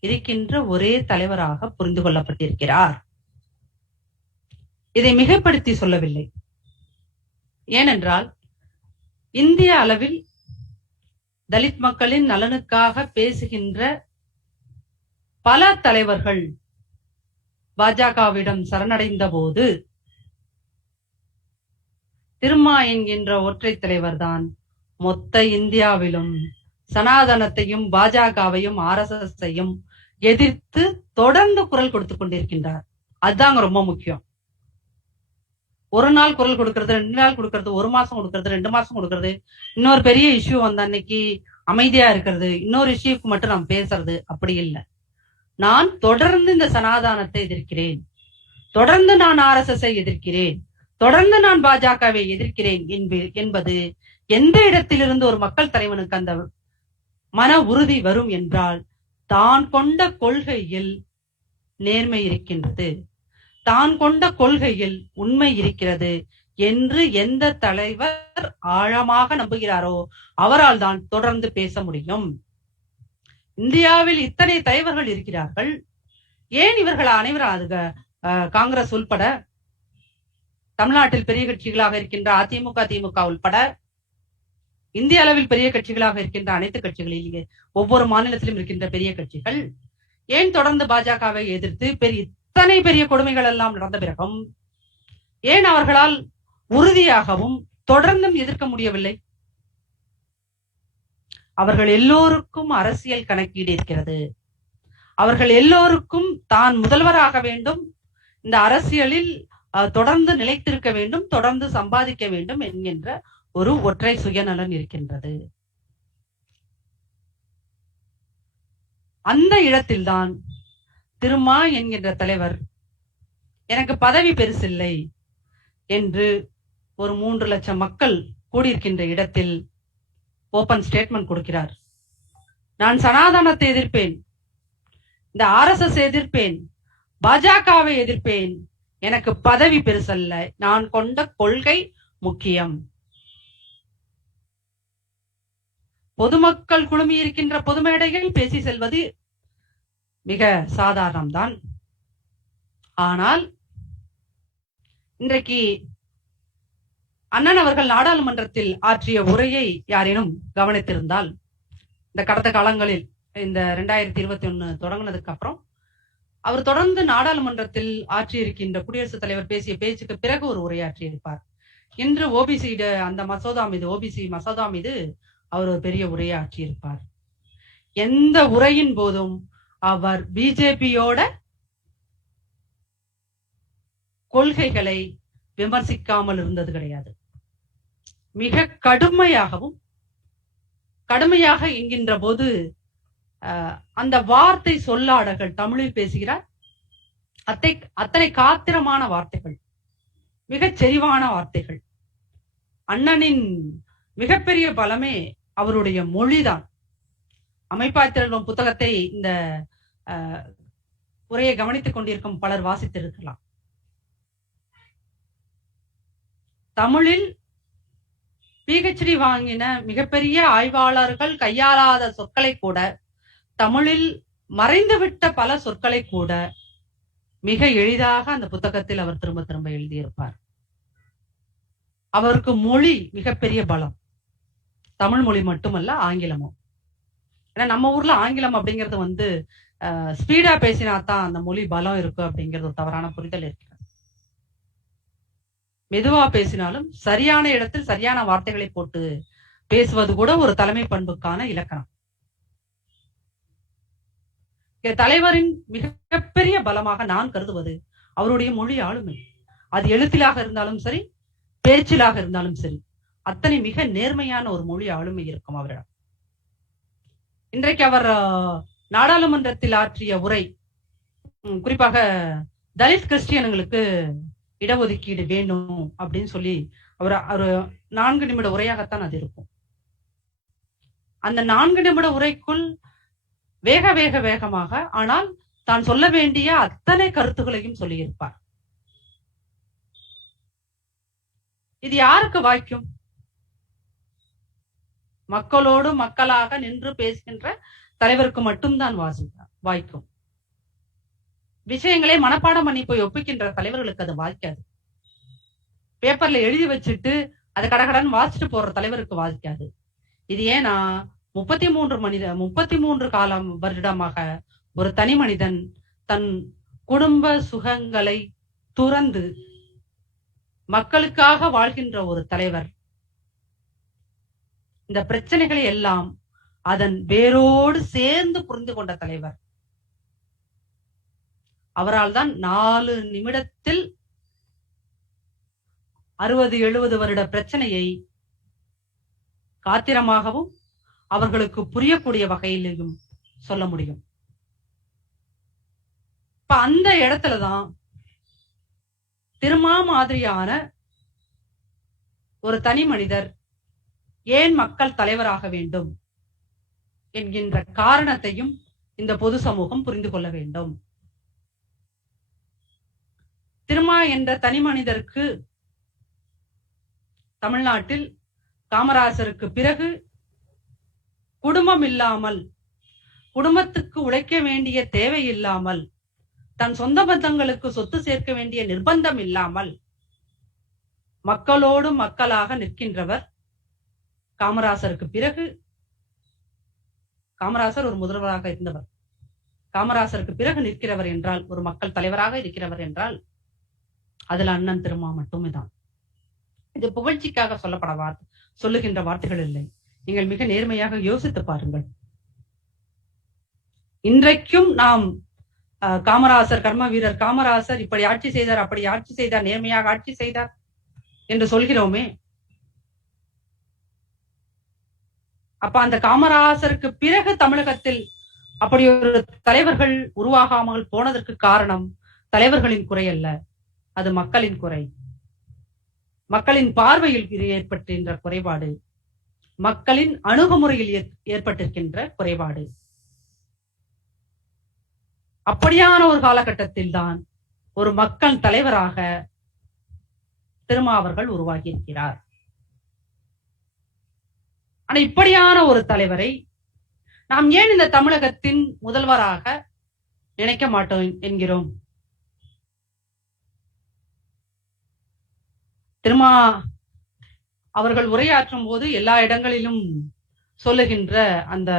இருக்கின்ற ஒரே தலைவராக புரிந்து கொள்ளப்பட்டிருக்கிறார். இதை மிகைப்படுத்தி சொல்லவில்லை. ஏனென்றால் இந்திய அளவில் தலித் மக்களின் நலனுக்காக பேசுகின்ற பல தலைவர்கள் பாஜகவிடம் சரணடைந்த போது திருமா என்கின்ற ஒற்றை தலைவர் தான் மொத்த இந்தியாவிலும் சனாதனத்தையும் பாஜகவையும் RSSஐயும் எதிர்த்து தொடர்ந்து குரல் கொடுத்துக் கொண்டிருக்கின்றார். அதுதாங்க ரொம்ப முக்கியம். ஒரு நாள் குரல் கொடுக்கிறது, 2 நாள் கொடுக்கிறது, 1 மாசம் கொடுக்கிறது, 2 மாசம் கொடுக்கிறது, இன்னொரு பெரிய இஷ்யூ வந்த அன்னைக்கு அமைதியா இருக்கிறது, இன்னொரு இஷ்யூக்கு மட்டும் நாம் பேசுறது அப்படி இல்லை. நான் தொடர்ந்து இந்த சனாதானத்தை எதிர்க்கிறேன், தொடர்ந்து நான் RSSஐ எதிர்க்கிறேன், தொடர்ந்து நான் பாஜகவை எதிர்க்கிறேன் என்பது எந்த இடத்திலிருந்து ஒரு மக்கள் தலைவனுக்கு அந்த மன உறுதி வரும் என்றால் தான் கொண்ட கொள்கையில் நேர்மை இருக்கின்றது, தான் கொண்ட கொள்கையில் உண்மை இருக்கிறது என்று எந்த தலைவர் ஆழமாக நம்புகிறாரோ அவரால் தான் தொடர்ந்து பேச முடியும். இந்தியாவில் இத்தனை தலைவர்கள் இருக்கிறார்கள், ஏன் இவர்கள் அனைவரும் காங்கிரஸ் உள்பட தமிழ்நாட்டில் பெரிய கட்சிகளாக இருக்கின்ற அதிமுக திமுக உள்பட இந்திய அளவில் பெரிய கட்சிகளாக இருக்கின்ற அனைத்து கட்சிகளிலேயே ஒவ்வொரு மாநிலத்திலும் இருக்கின்ற பெரிய கட்சிகள் ஏன் தொடர்ந்து பாஜகவை எதிர்த்து இத்தனை பெரிய கொடுமைகள் எல்லாம் நடந்த பிறகும் ஏன் அவர்களால் உறுதியாகவும் தொடர்ந்தும் எதிர்க்க முடியவில்லை? அவர்கள் எல்லோருக்கும் அரசியல் கணக்கீடு இருக்கிறது. அவர்கள் எல்லோருக்கும் தான் முதல்வராக வேண்டும், இந்த அரசியலில் தொடர்ந்து நிலைத்திருக்க வேண்டும், தொடர்ந்து சம்பாதிக்க வேண்டும் என்கின்ற ஒரு ஒற்றை சுயநலன் இருக்கின்றது. அந்த இடத்தில்தான் திருமா என்கின்ற தலைவர் எனக்கு பதவி பெருசில்லை என்று ஒரு 3 லட்சம் மக்கள் கூடியிருக்கின்ற இடத்தில் ஓபன் ஸ்டேட்மெண்ட் கொடுக்கிறார். நான் சனாதனத்தை எதிர்ப்பேன், இந்த RSS எதிர்ப்பேன், பாஜகவை எதிர்ப்பேன், எனக்கு பதவி பெருசல்ல, நான் கொண்ட கொள்கை முக்கியம். பொதுமக்கள் குழுமி இருக்கின்ற பொது மேடைகளில் பேசி செல்வது மிக சாதாரணம்தான். ஆனால் இன்றைக்கு அண்ணன் அவர்கள் நாடாளுமன்றத்தில் ஆற்றிய உரையை யாரேனும் கவனித்திருந்தால், இந்த கடந்த காலங்களில் இந்த 2021 தொடங்கினதுக்கு அப்புறம் அவர் தொடர்ந்து நாடாளுமன்றத்தில் ஆற்றியிருக்கின்ற குடியரசுத் தலைவர் பேசிய பேச்சுக்கு பிறகு ஒரு உரையாற்றி இருப்பார். இன்று ஓபிசி அந்த மசோதா மீது, ஓபிசி மசோதா மீது அவர் ஒரு பெரிய உரையாற்றி இருப்பார். எந்த உரையின் போதும் அவர் பிஜேபியோட கொள்கைகளை விமர்சிக்காமல் இருந்தது கிடையாது. மிக கடுமையாக என்கின்ற போது அந்த வார்த்தை சொல்லாடர்கள் தமிழில் பேசுகிறார். அத்தனை காத்திரமான வார்த்தைகள், மிகச் செறிவான வார்த்தைகள். அண்ணனின் மிகப்பெரிய பலமே அவருடைய மொழிதான். அமைப்பாய்த்திருக்கும் புத்தகத்தை இந்த உரையை கவனித்துக் கொண்டிருக்கும் பலர் வாசித்திருக்கலாம். தமிழில் PhD வாங்கின மிகப்பெரிய ஆய்வாளர்கள் கையாளாத சொற்களை கூட, தமிழில் மறைந்துவிட்ட பல சொற்களை கூட மிக எளிதாக அந்த புத்தகத்தில் அவர் திரும்ப திரும்ப எழுதியிருப்பார். அவருக்கு மொழி மிகப்பெரிய பலம். தமிழ் மொழி மட்டுமல்ல, ஆங்கிலமும். ஏன்னா நம்ம ஊர்ல ஆங்கிலம் அப்படிங்கிறது ஸ்பீடா பேசினாதான் அந்த மொழி பலம் இருக்கு அப்படிங்கிறது ஒரு தவறான புரிதல் இருக்கிறது. மெதுவா பேசினாலும் சரியான இடத்தில் சரியான வார்த்தைகளை போட்டு பேசுவது கூட ஒரு தலைமை பண்புக்கான இலக்கணம். தலைவரின் மிகப்பெரிய பலமாக நான் கருதுவது அவருடைய மொழி ஆளுமை. அது எழுத்திலாக இருந்தாலும் சரி, பேச்சிலாக இருந்தாலும் சரி, அத்தனை மிக நேர்மையான ஒரு மொழி ஆளுமை இருக்கும் அவரிடம். இன்றைக்கு அவர் நாடாளுமன்றத்தில் ஆற்றிய உரை, குறிப்பாக தலித் கிறிஸ்டியன்களுக்கு இடஒதுக்கீடு வேணும் அப்படின்னு சொல்லி அவர் 4 நிமிட உரையாகத்தான் அது இருக்கும். அந்த 4 நிமிட உரைக்குள் வேகமாக ஆனால் தான் சொல்ல வேண்டிய அத்தனை கருத்துக்களையும் சொல்லியிருப்பார். இது யாருக்கு வாய்க்கும்? மக்களோடு மக்களாக நின்று பேசுகின்ற தலைவருக்கு மட்டும்தான் வாய்க்கும். விஷயங்களை மனப்பாடம் பண்ணி போய் ஒப்பிக்கின்ற தலைவர்களுக்கு அது வாய்க்காது. பேப்பர்ல எழுதி வச்சுட்டு அதை கடகடன் வாசிச்சுட்டு போற தலைவருக்கு வாய்க்காது. இது ஏன்னா 33 வருடமாக ஒரு தனி மனிதன் தன் குடும்ப சுகங்களை துறந்து மக்களுக்காக வாழ்கின்ற ஒரு தலைவர் இந்த பிரச்சனைகளை எல்லாம் அதன் வேரோடு சேர்ந்து புரிந்து கொண்ட தலைவர். அவரால் தான் 4 நிமிடத்தில் 60-70 வருட பிரச்சனையை காத்திரமாகவும் அவர்களுக்கு புரியக்கூடிய வகையிலும் சொல்ல முடியும். இப்ப அந்த இடத்துலதான் திருமா மாதிரியான ஒரு தனி மனிதர் ஏன் மக்கள் தலைவராக வேண்டும் என்கின்ற காரணத்தையும் இந்த பொது சமூகம் புரிந்து கொள்ள வேண்டும். திருமா என்ற தனி மனிதருக்கு தமிழ்நாட்டில் காமராசருக்கு பிறகு குடும்பம் இல்லாமல், குடும்பத்துக்கு உழைக்க வேண்டிய தேவை இல்லாமல், தன் சொந்த பந்தங்களுக்கு சொத்து சேர்க்க வேண்டிய நிர்பந்தம் இல்லாமல் மக்களோடு மக்களாக நிற்கின்றவர் காமராசருக்கு பிறகு. காமராசர் ஒரு முதல்வராக இருந்தவர். காமராசருக்கு பிறகு நிற்கிறவர் என்றால், ஒரு மக்கள் தலைவராக இருக்கிறவர் என்றால் அதுல அண்ணன் திருமா மட்டுமே தான். இது புகழ்ச்சிக்காக சொல்லுகின்ற வார்த்தைகள் இல்லை. நீங்கள் மிக நேர்மையாக யோசித்து பாருங்கள். இன்றைக்கும் நாம் காமராசர், கர்ம வீரர் காமராசர் இப்படி ஆட்சி செய்தார், அப்படி ஆட்சி செய்தார், நேர்மையாக ஆட்சி செய்தார் என்று சொல்கிறோமே. அப்ப அந்த காமராசருக்கு பிறகு தமிழகத்தில் அப்படி ஒரு தலைவர்கள் உருவாகாமல் போனதற்கு காரணம் தலைவர்களின் குறை அல்ல, அது மக்களின் குறை. மக்களின் பார்வையில் ஏற்பட்டிருக்கின்ற குறைபாடு, மக்களின் அணுகுமுறையில் ஏற்பட்டிருக்கின்ற குறைபாடு. அப்படியான ஒரு காலகட்டத்தில் தான் ஒரு மக்கள் தலைவராக திருமாவர்கள் உருவாகி இருக்கிறார். ஆனா இப்படியான ஒரு தலைவரை நாம் ஏன் இந்த தமிழகத்தின் முதல்வராக நினைக்க மாட்டோம் என்கிறோம்? திருமா அவர்கள் உரையாற்றும் போது எல்லா இடங்களிலும் சொல்லுகின்ற அந்த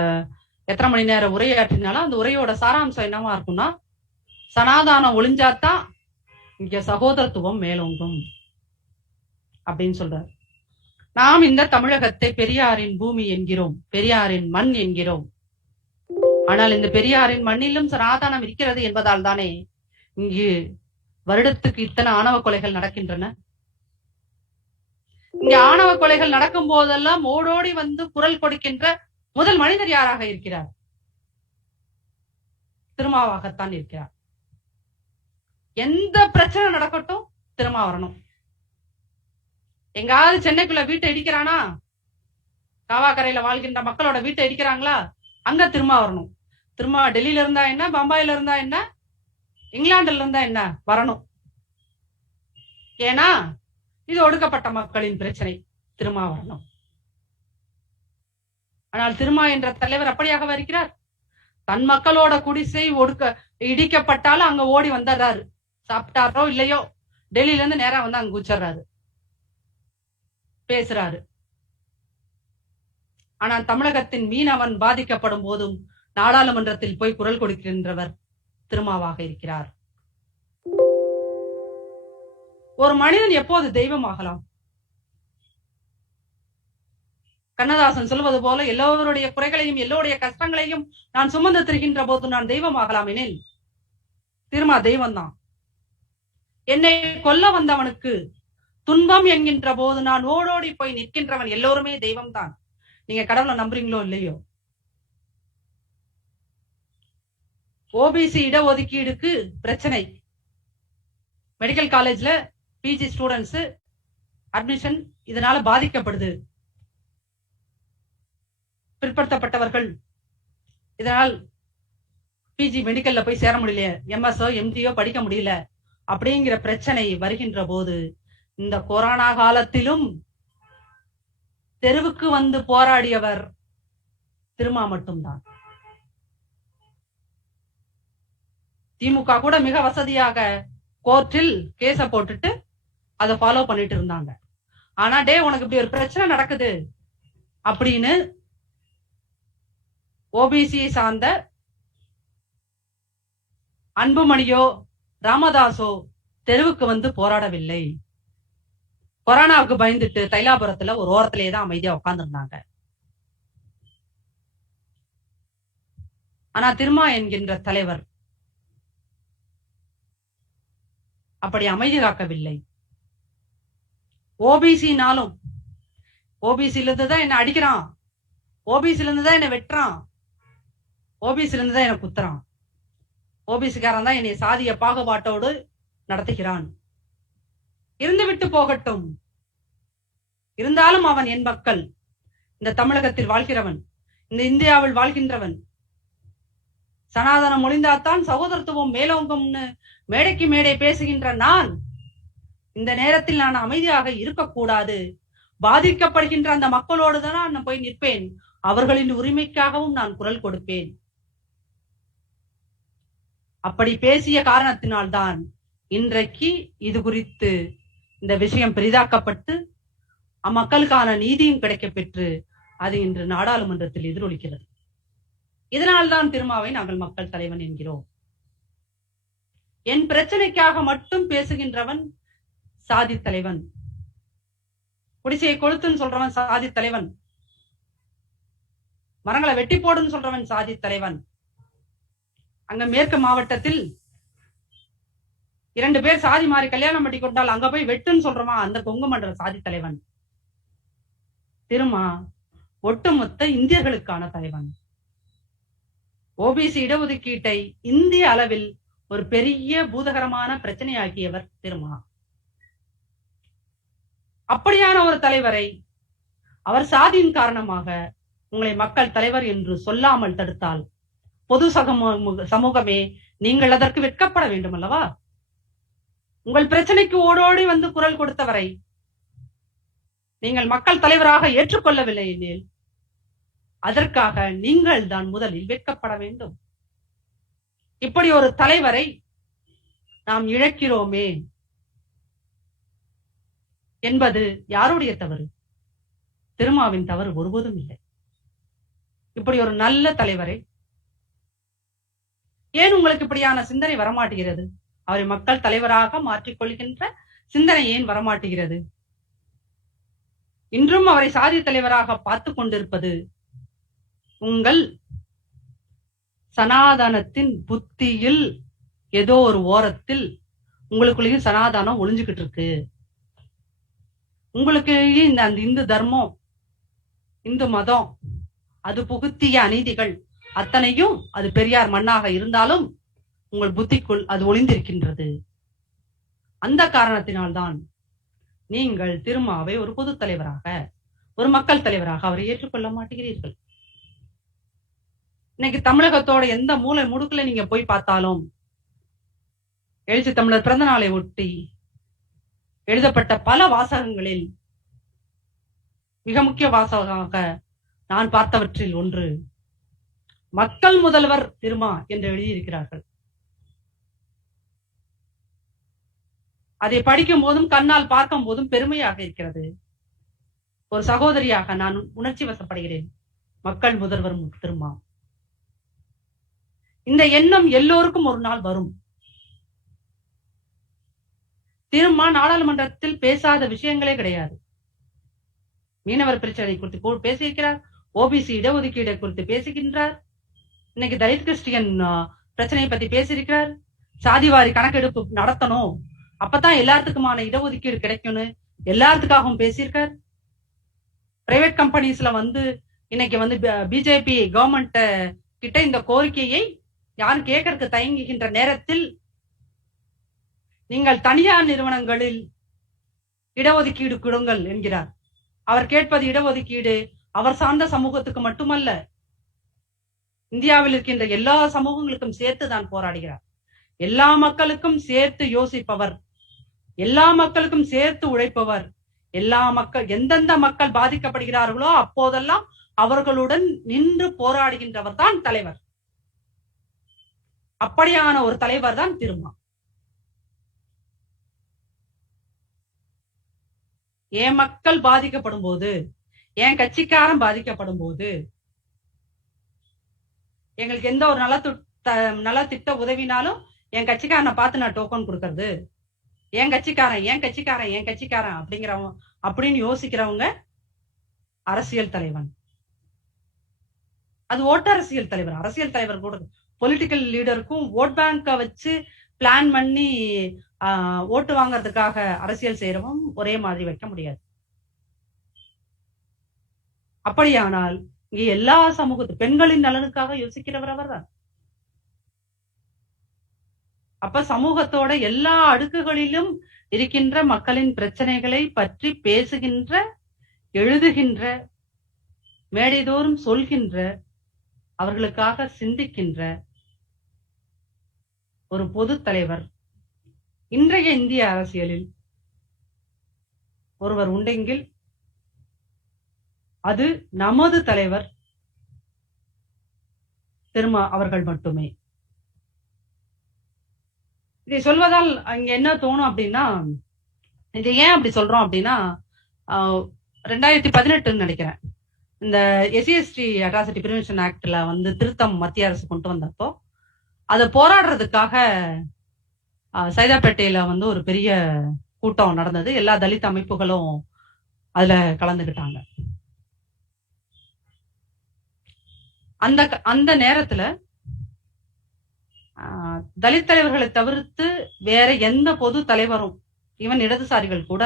எத்தனை மணி நேரம் உரையாற்றினாலும் அந்த உரையோட சாராம்சம் என்னவா இருக்கும்னா, சனாதானம் ஒளிஞ்சாத்தான் இங்க சகோதரத்துவம் மேலோங்கும் அப்படின்னு சொல்றார். நாம் இந்த தமிழகத்தை பெரியாரின் பூமி என்கிறோம், பெரியாரின் மண் என்கிறோம். ஆனால் இந்த பெரியாரின் மண்ணிலும் சனாதானம் இருக்கிறது என்பதால் தானே இங்கு வருடத்துக்கு இத்தனை ஆணவ கொலைகள் நடக்கின்றன. இங்க ஆணவ கொலைகள் நடக்கும் போதெல்லாம் ஓடோடி வந்து குரல் கொடுக்கின்ற முதல் மனிதர் யாராக இருக்கிறார்? திருமாவாகத்தான் இருக்கிறார். எந்த பிரச்சனை நடக்கட்டும் திருமா வரணும். எங்காவது சென்னைக்குள்ள வீட்டை இடிக்கிறானா, காவாக்கரையில வாழ்கின்ற மக்களோட வீட்டை இடிக்கிறாங்களா, அங்க திருமா வரணும். திருமா டெல்லியில இருந்தா என்ன, பம்பாயில இருந்தா என்ன, இங்கிலாந்துல இருந்தா என்ன, வரணும். ஏன்னா இது ஒடுக்கப்பட்ட மக்களின் பிரச்சனை, திருமா வரணும். ஆனால் திருமா என்ற தலைவர் அப்படியாக இருக்கிறார். தன் மக்களோட குடிசை இடிக்கப்பட்டாலும் அங்க ஓடி வந்துடுறாரு. சாப்பிட்டாரோ இல்லையோ டெல்லியில இருந்து நேரா வந்து அங்க குச்சிடுறாரு, பேசுறாரு. ஆனால் தமிழகத்தின் மீனவன் பாதிக்கப்படும் போதும் நாடாளுமன்றத்தில் போய் குரல் கொடுக்கின்றவர் திருமாவாக இருக்கிறார். ஒரு மனிதன் எப்போது தெய்வமாகலாம்? கண்ணதாசன் சொல்வது போல, எல்லோருடைய குறைகளையும் எல்லோருடைய கஷ்டங்களையும் நான் சுமந்து திரிகின்ற போது நான் தெய்வமாகலாம் எனில் திருமா தெய்வம் தான். என்னை கொல்ல வந்தவனுக்கு துன்பம் என்கின்ற போது நான் ஓடோடி போய் நிற்கின்றவன் எல்லோருமே தெய்வம் தான். நீங்க கடவுளை நம்புறீங்களோ இல்லையோ, ஓபிசி இடஒதுக்கீடுக்கு பிரச்சனை, மெடிக்கல் காலேஜ்ல பிஜி ஸ்டூடெண்ட்ஸ் அட்மிஷன் இதனால பாதிக்கப்படுது, பிற்படுத்தப்பட்டவர்கள் இதனால் பிஜி மெடிக்கல்ல போய் சேர முடியல, எம்எஸ்ஓ எம்டிஓ படிக்க முடியல அப்படிங்கிற பிரச்சனை வருகின்ற போது இந்த கொரோனா காலத்திலும் தெருவுக்கு வந்து போராடியவர் திருமா மட்டும்தான். திமுக கூட மிக வசதியாக கோர்ட்டில் கேஸ போட்டுட்டு அதை ஃபாலோ பண்ணிட்டு இருந்தாங்க. ஆனா டே உனக்கு இப்படி ஒரு பிரச்சனை நடக்குது அப்படின்னு ஓபிசி சார்ந்த அன்புமணியோ ராமதாசோ தெருவுக்கு வந்து போராடவில்லை. கொரோனாவுக்கு பயந்துட்டு தைலாபுரத்துல ஒரு ஓரத்திலேயே தான் அமைதியா உட்கார்ந்துருந்தாங்க. ஆனா திருமா என்கின்ற தலைவர் அப்படி அமைதி காக்கவில்லை. ஓபிசினாலும் ஓபிசில இருந்துதான் என்ன அடிக்கிறான், ஓபிசில இருந்துதான் என்ன வெட்டுறான், ஓபிசில இருந்துதான் என்ன குத்துறான், ஓபிசிக்காரன் தான் என்னை சாதிய பாகுபாட்டோடு நடத்துகிறான், இருந்து விட்டு போகட்டும், இருந்தாலும் அவன் என் மக்கள், இந்த தமிழகத்தில் வாழ்கிறவன், இந்த இந்தியாவில் வாழ்கின்றவன், சனாதனம் ஒளிந்தாத்தான் சகோதரத்துவம் மேலோங்கும்னு மேடைக்கு மேடை பேசுகின்ற நான் இந்த நேரத்தில் நான் அமைதியாக இருக்கக்கூடாது. பாதிக்கப்படுகின்ற அந்த மக்களோடு தான் நான் போய் நிற்பேன், அவர்களின் உரிமைக்காகவும் நான் குரல் கொடுப்பேன். அப்படி பேசிய காரணத்தினால்தான் இன்றைக்கு இது குறித்து இந்த விஷயம் பெரிதாக்கப்பட்டு அம்மக்களுக்கான நீதியும் கிடைக்கப்பெற்று அது இன்று நாடாளுமன்றத்தில் எதிரொலிக்கிறது. இதனால்தான் திருமாவை நாங்கள் மக்கள் தலைவன் என்கிறோம். என் பிரச்சனைக்காக மட்டும் பேசுகின்றவன் சாதி தலைவன், குடிசையை கொளுத்துன்னு சொல்றவன் சாதி தலைவன், மரங்களை வெட்டி போடுன்னு சொல்றவன் சாதி தலைவன். அங்க மேற்கு மாவட்டத்தில் 2 பேர் சாதி மாறி கல்யாணம் பண்ணி கொண்டால் அங்க போய் வெட்டுன்னு சொல்றமா அந்த கொங்கு மண்டல சாதி தலைவன். திருமா ஒட்டுமொத்த இந்தியர்களுக்கான தலைவன். ஓபிசி இடஒதுக்கீட்டை இந்திய அளவில் ஒரு பெரிய பூதகரமான பிரச்சனையாக்கியவர் திருமா. அப்படியான ஒரு தலைவரை அவர் சாதியின் காரணமாக உங்களை மக்கள் தலைவர் என்று சொல்லாமல் தடுத்தால் பொது சமூகமே நீங்கள் அதற்கு வெட்கப்பட வேண்டும் அல்லவா? உங்கள் பிரச்சனைக்கு ஓடோடி வந்து குரல் கொடுத்தவரை நீங்கள் மக்கள் தலைவராக ஏற்றுக்கொள்ளவில்லை எனில் அதற்காக நீங்கள் தான் முதலில் வெட்கப்பட வேண்டும். இப்படி ஒரு தலைவரை நாம் இழக்கிறோமே என்பது யாருடைய தவறு? திருமாவின் தவறு ஒருபோதும் இல்லை. இப்படி ஒரு நல்ல தலைவரை ஏன் உங்களுக்கு இப்படியான சிந்தனை வரமாட்டுகிறது? அவரை மக்கள் தலைவராக மாற்றிக்கொள்கின்ற சிந்தனை ஏன் வரமாட்டுகிறது? இன்றும் அவரை சாதி தலைவராக பார்த்து கொண்டிருப்பது உங்கள் சனாதனத்தின் புத்தியில் ஏதோ ஒரு ஓரத்தில் உங்களுக்குள்ளேயும் சனாதனம் ஒளிஞ்சுக்கிட்டு இருக்கு. உங்களுக்கு இந்த இந்து தர்மம், இந்து மதம் அது புகுத்திய அநீதிகள் அத்தனையும் அது பெரியார் மண்ணாக இருந்தாலும் உங்கள் புத்திக்குள் அது ஒளிந்திருக்கின்றது. அந்த காரணத்தினால்தான் நீங்கள் திருமாவை ஒரு பொது தலைவராக, ஒரு மக்கள் தலைவராக அவரை ஏற்றுக்கொள்ள மாட்டேங்கிறீர்கள். இன்னைக்கு தமிழகத்தோட எந்த மூலை முடுக்குல நீங்க போய் பார்த்தாலும் எழுச்சி தமிழர் பிறந்த நாளை ஒட்டி எழுதப்பட்ட பல வாசகங்களில் மிக முக்கிய வாசகமாக நான் பார்த்தவற்றில் ஒன்று மக்கள் முதல்வர் திருமா என்று எழுதியிருக்கிறார்கள். அதை படிக்கும் போதும் கண்ணால் பார்க்கும் போதும் பெருமையாக இருக்கிறது. ஒரு சகோதரியாக நான் உணர்ச்சி வசப்படுகிறேன். மக்கள் முதல்வர் திருமா. இந்த எண்ணம் எல்லோருக்கும் ஒரு நாள் வரும். திருமா நாடாளுமன்றத்தில் பேசாத விஷயங்களே கிடையாது. மீனவர் பிரச்சனை குறித்து பேசியிருக்கிறார். ஓபிசி இடஒதுக்கீடு குறித்து பேசுகின்றார். இன்னைக்கு தலித் கிறிஸ்டியன் பிரச்சனையை பத்தி பேசியிருக்கிறார். சாதிவாரி கணக்கெடுப்பு நடத்தணும், அப்பதான் எல்லாத்துக்குமான இடஒதுக்கீடு கிடைக்கும்னு எல்லாத்துக்காகவும் பேசியிருக்கார். பிரைவேட் கம்பெனிஸ்ல இன்னைக்கு பிஜேபி கவர்மெண்ட் கிட்ட இந்த கோரிக்கையை யாரும் கேட்கறதுக்கு தயங்குகின்ற நேரத்தில் நீங்கள் தனியார் நிறுவனங்களில் இடஒதுக்கீடு கொடுங்கள் என்கிறார். அவர் கேட்பது இடஒதுக்கீடு அவர் சார்ந்த சமூகத்துக்கு மட்டுமல்ல, இந்தியாவில் இருக்கின்ற எல்லா சமூகங்களுக்கும் சேர்த்து தான் போராடுகிறார். எல்லா மக்களுக்கும் சேர்த்து யோசிப்பவர், எல்லா மக்களுக்கும் சேர்த்து உழைப்பவர், எந்தெந்த மக்கள் பாதிக்கப்படுகிறார்களோ அப்போதெல்லாம் அவர்களுடன் நின்று போராடுகின்றவர் தான் தலைவர். அப்படியான ஒரு தலைவர் தான் திருமா. என் மக்கள் பாதிக்கப்படும் போது, என் கட்சிக்காரன் பாதிக்கப்படும் போது, எங்களுக்கு எந்த ஒரு நலத்திட்ட உதவினாலும் என் கட்சிக்காரனை பார்த்து நான் டோக்கன் கொடுக்கறது, என் கட்சிக்காரன் அப்படின்னு யோசிக்கிறவங்க அரசியல் தலைவன். அது ஓட்டு அரசியல் தலைவர். அரசியல் தலைவர் கூட பொலிட்டிக்கல் லீடருக்கும் ஓட் பேங்க வச்சு பிளான் பண்ணி ஓட்டு வாங்கறதுக்காக அரசியல் செய்யறவன் ஒரே மாதிரி வைக்க முடியாது. அப்படியானால் இங்க எல்லா பெண்களின் நலனுக்காக யோசிக்கிறவர் அவர் தான். அப்ப சமூகத்தோட எல்லா அடுக்குகளிலும் இருக்கின்ற மக்களின் பிரச்சனைகளை பற்றி பேசுகின்ற, எழுதுகின்ற, மேடைதோறும் சொல்கின்ற, அவர்களுக்காக சிந்திக்கின்ற ஒரு பொது தலைவர் இன்றைய இந்திய அரசியலில் ஒருவர் உண்டெங்கில் அது நமது தலைவர் திருமா அவர்கள் மட்டுமே. இதை சொல்வதால் அங்க என்ன தோணும் அப்படின்னா, இதை ஏன் அப்படி சொல்றோம் அப்படின்னா, 2018 நினைக்கிறேன், இந்த எஸ்சிஎஸ்டி அட்ராசிட்டி பிரிவென்ஷன் ஆக்ட்ல திருத்தம் மத்திய அரசு கொண்டு வந்தப்போ அதை போராடுறதுக்காக சைதாப்பேட்டையில ஒரு பெரிய கூட்டம் நடந்தது. எல்லா தலித் அமைப்புகளும் அதுல கலந்துகிட்டாங்க. அந்த அந்த நேரத்துல தலித் தலைவர்களை தவிர்த்து வேற எந்த பொது தலைவரும் ஈவன் இடதுசாரிகள் கூட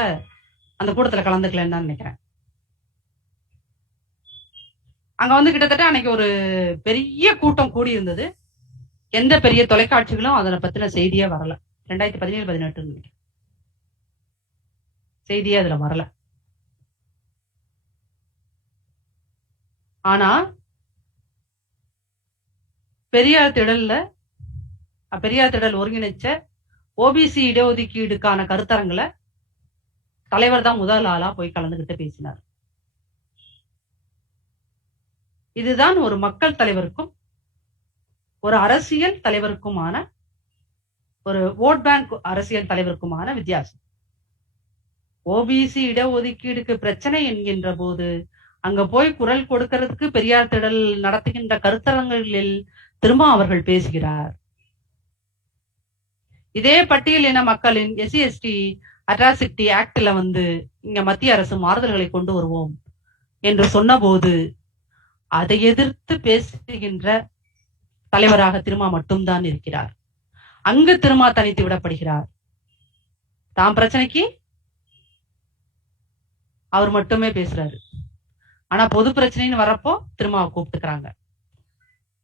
அந்த கூட்டத்துல கலந்துக்கலன்னு தான் நினைக்கிறேன். அங்க வந்து கிட்டத்தட்ட அன்னைக்கு ஒரு பெரிய கூட்டம் கூடி இருந்தது. எந்த பெரிய தொலைக்காட்சிகளும் அதனை பத்தின செய்தியே வரல. 2017-18 செய்தியே அதுல வரல. ஆனா பெரியார் திடல் ஒருங்கிணைச்ச ஓபிசி இடஒதுக்கீடுக்கான கருத்தரங்குல தலைவர் தான் முதல் ஆளா போய் கலந்துகிட்டு பேசினார். இதுதான் ஒரு மக்கள் தலைவருக்கும் ஒரு அரசியல் தலைவருக்குமான, ஒரு ஓட் பேங்க் அரசியல் தலைவருக்குமான வித்தியாசம். ஓபிசி இடஒதுக்கீடுக்கு பிரச்சனை என்கின்ற போது அங்க போய் குரல் கொடுக்கிறதுக்கு பெரியார் திடல் நடத்துகின்ற கருத்தரங்களில் திரும்ப அவர்கள் பேசுகிறார். இதே பட்டியலின மக்களின் SC/ST அட்ராசிட்டி ஆக்ட்ல வந்து இங்க மத்திய அரசு மாறுதல்களை கொண்டு வருவோம் என்று சொன்ன போது அதை எதிர்த்து பேசுகின்ற தலைவராக திருமா மட்டும்தான் இருக்கிறார். அங்கு திருமா தனித்து விடப்படுகிறார். தாம் பிரச்சனைக்கு அவர் மட்டுமே பேசுறாரு. ஆனா பொது பிரச்சனைன்னு வரப்போ திருமாவை கூப்பிட்டுக்கிறாங்க.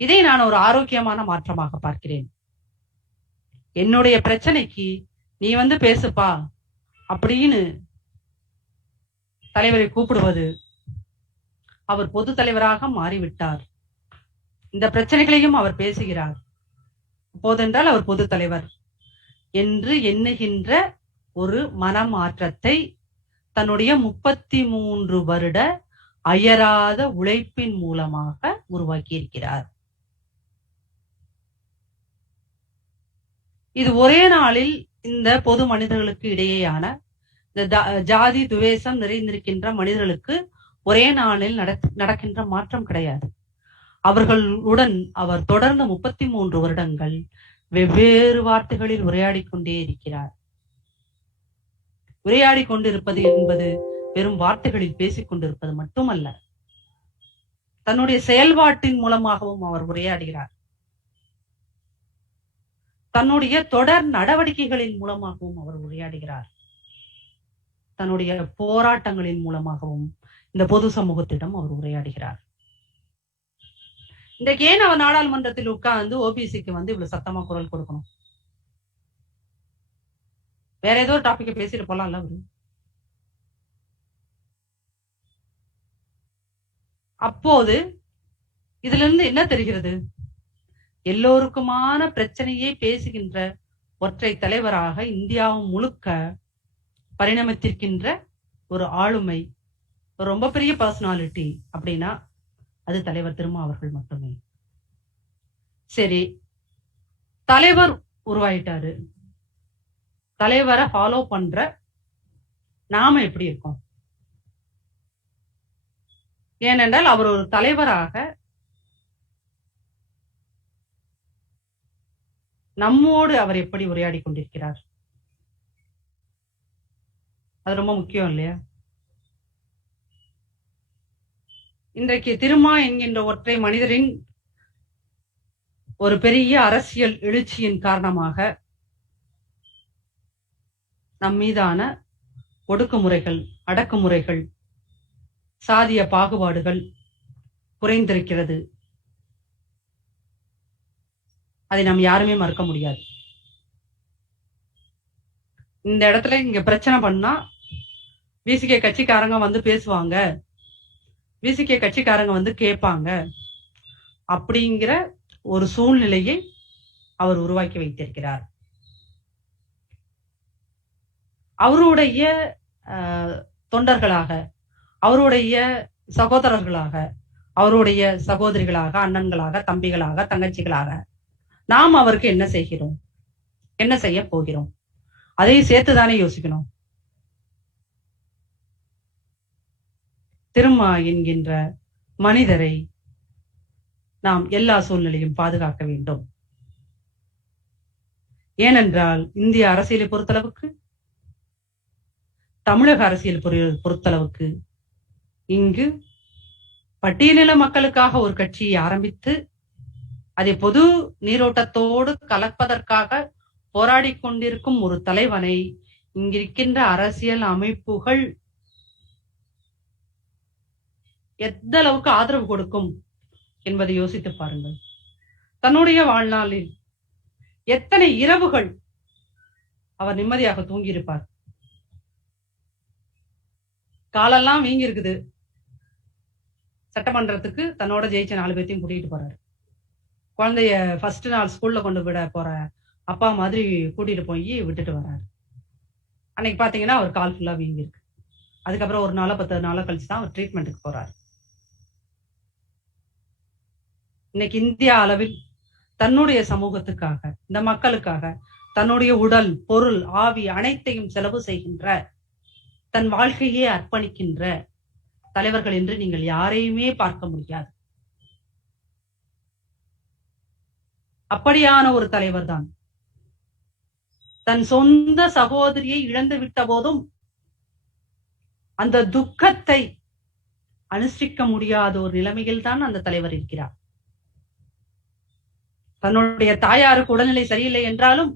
இதை நான் ஒரு ஆரோக்கியமான மாற்றமாக பார்க்கிறேன். என்னுடைய பிரச்சனைக்கு நீ வந்து பேசுப்பா அப்படின்னு தலைவரை கூப்பிடுவது, அவர் பொது தலைவராக மாறிவிட்டார். இந்த பிரச்சனைகளையும் அவர் பேசுகிறார். போதென்றால் அவர் பொது தலைவர் என்று எண்ணுகின்ற ஒரு மனமாற்றத்தை தன்னுடைய 33 வருட அயராத உழைப்பின் மூலமாக உருவாக்கி இருக்கிறார். இது ஒரே நாளில் இந்த பொது மனிதர்களுக்கு இடையேயான இந்த ஜாதி துவேஷம் நிறைந்திருக்கின்ற மனிதர்களுக்கு ஒரே நாளில் நடக்கின்ற மாற்றம் கிடையாது. அவர்களுடன் அவர் தொடர்ந்து 33 வருடங்கள் வெவ்வேறு வார்த்தைகளில் உரையாடி கொண்டே இருக்கிறார். உரையாடி கொண்டிருப்பது என்பது வெறும் வார்த்தைகளில் பேசிக் கொண்டிருப்பது மட்டுமல்ல, தன்னுடைய செயல்பாட்டின் மூலமாகவும் அவர் உரையாடுகிறார். தன்னுடைய தொடர் நடவடிக்கைகளின் மூலமாகவும் அவர் உரையாடுகிறார். தன்னுடைய போராட்டங்களின் மூலமாகவும் இந்த பொது சமூகத்திடம் அவர் உரையாடுகிறார். இன்றைக்கு ஏன் அவர் நாடாளுமன்றத்தில் உட்கார்ந்து ஓபிசிக்கு வந்து இவ்வளவு சத்தமா குரல் கொடுக்கணும்? வேற ஏதோ ஒரு டாபிக்க பேசிட்டு போலாம்ல அவரு. அப்போது இதுல இருந்து என்ன தெரிகிறது? எல்லோருக்குமான பிரச்சனையை பேசுகின்ற ஒற்றை தலைவராக இந்தியாவும் முழுக்க பரிணமித்திருக்கின்ற ஒரு ஆளுமை, ஒரு ரொம்ப பெரிய பர்சனாலிட்டி அப்படின்னா அது தலைவர் திருமா அவர்கள் மட்டுமே. சரி, தலைவர் உருவாயிட்டாரு, தலைவரை ஃபாலோ பண்ற நாம எப்படி இருக்கோம்? ஏனென்றால் அவர் ஒரு தலைவராக நம்மோடு அவர் எப்படி உரையாடி கொண்டிருக்கிறார்? அது ரொம்ப முக்கியம் இல்லையா? இன்றைக்கு திருமா என்கின்ற ஒற்றை மனிதரின் ஒரு பெரிய அரசியல் எழுச்சியின் காரணமாக நம் மீதான ஒடுக்குமுறைகள், அடக்குமுறைகள், சாதிய பாகுபாடுகள் குறைந்திருக்கிறது. அதை நாம் யாருமே மறுக்க முடியாது. இந்த இடத்துல இங்க பிரச்சனை பண்ணா விசிகே கட்சிக்காரங்க வந்து பேசுவாங்க, விசிகே கட்சிக்காரங்க வந்து கேட்பாங்க அப்படிங்கிற ஒரு சூழ்நிலையை அவர் உருவாக்கி வைத்திருக்கிறார். அவருடைய தொண்டர்களாக, அவருடைய சகோதரர்களாக, அவருடைய சகோதரிகளாக, அண்ணன்களாக, தம்பிகளாக, தங்கச்சிகளாக நாம் அவருக்கு என்ன செய்கிறோம், என்ன செய்ய போகிறோம்? அதையும் சேர்த்துதானே யோசிக்கணும். திருமா என்கின்ற மனிதரை நாம் எல்லா சூழ்நிலையும் பாதுகாக்க வேண்டும். ஏனென்றால் இந்திய அரசியலை பொறுத்தளவுக்கு, தமிழக அரசியல் பொறுத்தளவுக்கு இங்கு பட்டியலின மக்களுக்காக ஒரு கட்சியை ஆரம்பித்து அதை பொது நீரோட்டத்தோடு கலப்பதற்காக போராடி கொண்டிருக்கும் ஒரு தலைவனை இங்கிருக்கின்ற அரசியல் அமைப்புகள் எந்த அளவுக்கு ஆதரவு கொடுக்கும் என்பதை யோசித்து பாருங்கள். தன்னுடைய வாழ்நாளில் எத்தனை இரவுகள் அவர் நிம்மதியாக தூங்கியிருப்பார். காலெல்லாம் வீங்கி இருக்குது. சட்டமன்றத்துக்கு தன்னோட ஜெயிச்ச 4 பேர்த்தையும் கூட்டிட்டு போறாரு. குழந்தைய ஃபர்ஸ்ட் நாள் ஸ்கூல்ல கொண்டு விட போற அப்பா மாதிரி கூட்டிட்டு போய் விட்டுட்டு வர்றாரு. அன்னைக்கு பாத்தீங்கன்னா அவர் கால் ஃபுல்லா வீங்கி இருக்கு. அதுக்கப்புறம் ஒரு நாளோ 10 நாளோ கழிச்சு தான் அவர் ட்ரீட்மெண்ட்டுக்கு போறாரு. இன்னைக்கு இந்தியா அளவில் தன்னுடைய சமூகத்துக்காக, இந்த மக்களுக்காக தன்னுடைய உடல், பொருள், ஆவி அனைத்தையும் செலவு செய்கின்ற, தன் வாழ்க்கையே அர்ப்பணிக்கின்ற தலைவர்கள் என்று நீங்கள் யாரையுமே பார்க்க முடியாது. அப்படியான ஒரு தலைவர் தான் தன் சொந்த சகோதரியை இழந்து விட்ட போதும் அந்த துக்கத்தை அனுஷ்டிக்க முடியாத ஒரு நிலைமையில் தான் அந்த தலைவர் இருக்கிறார். தன்னுடைய தாயாருக்கு உடல்நிலை சரியில்லை என்றாலும்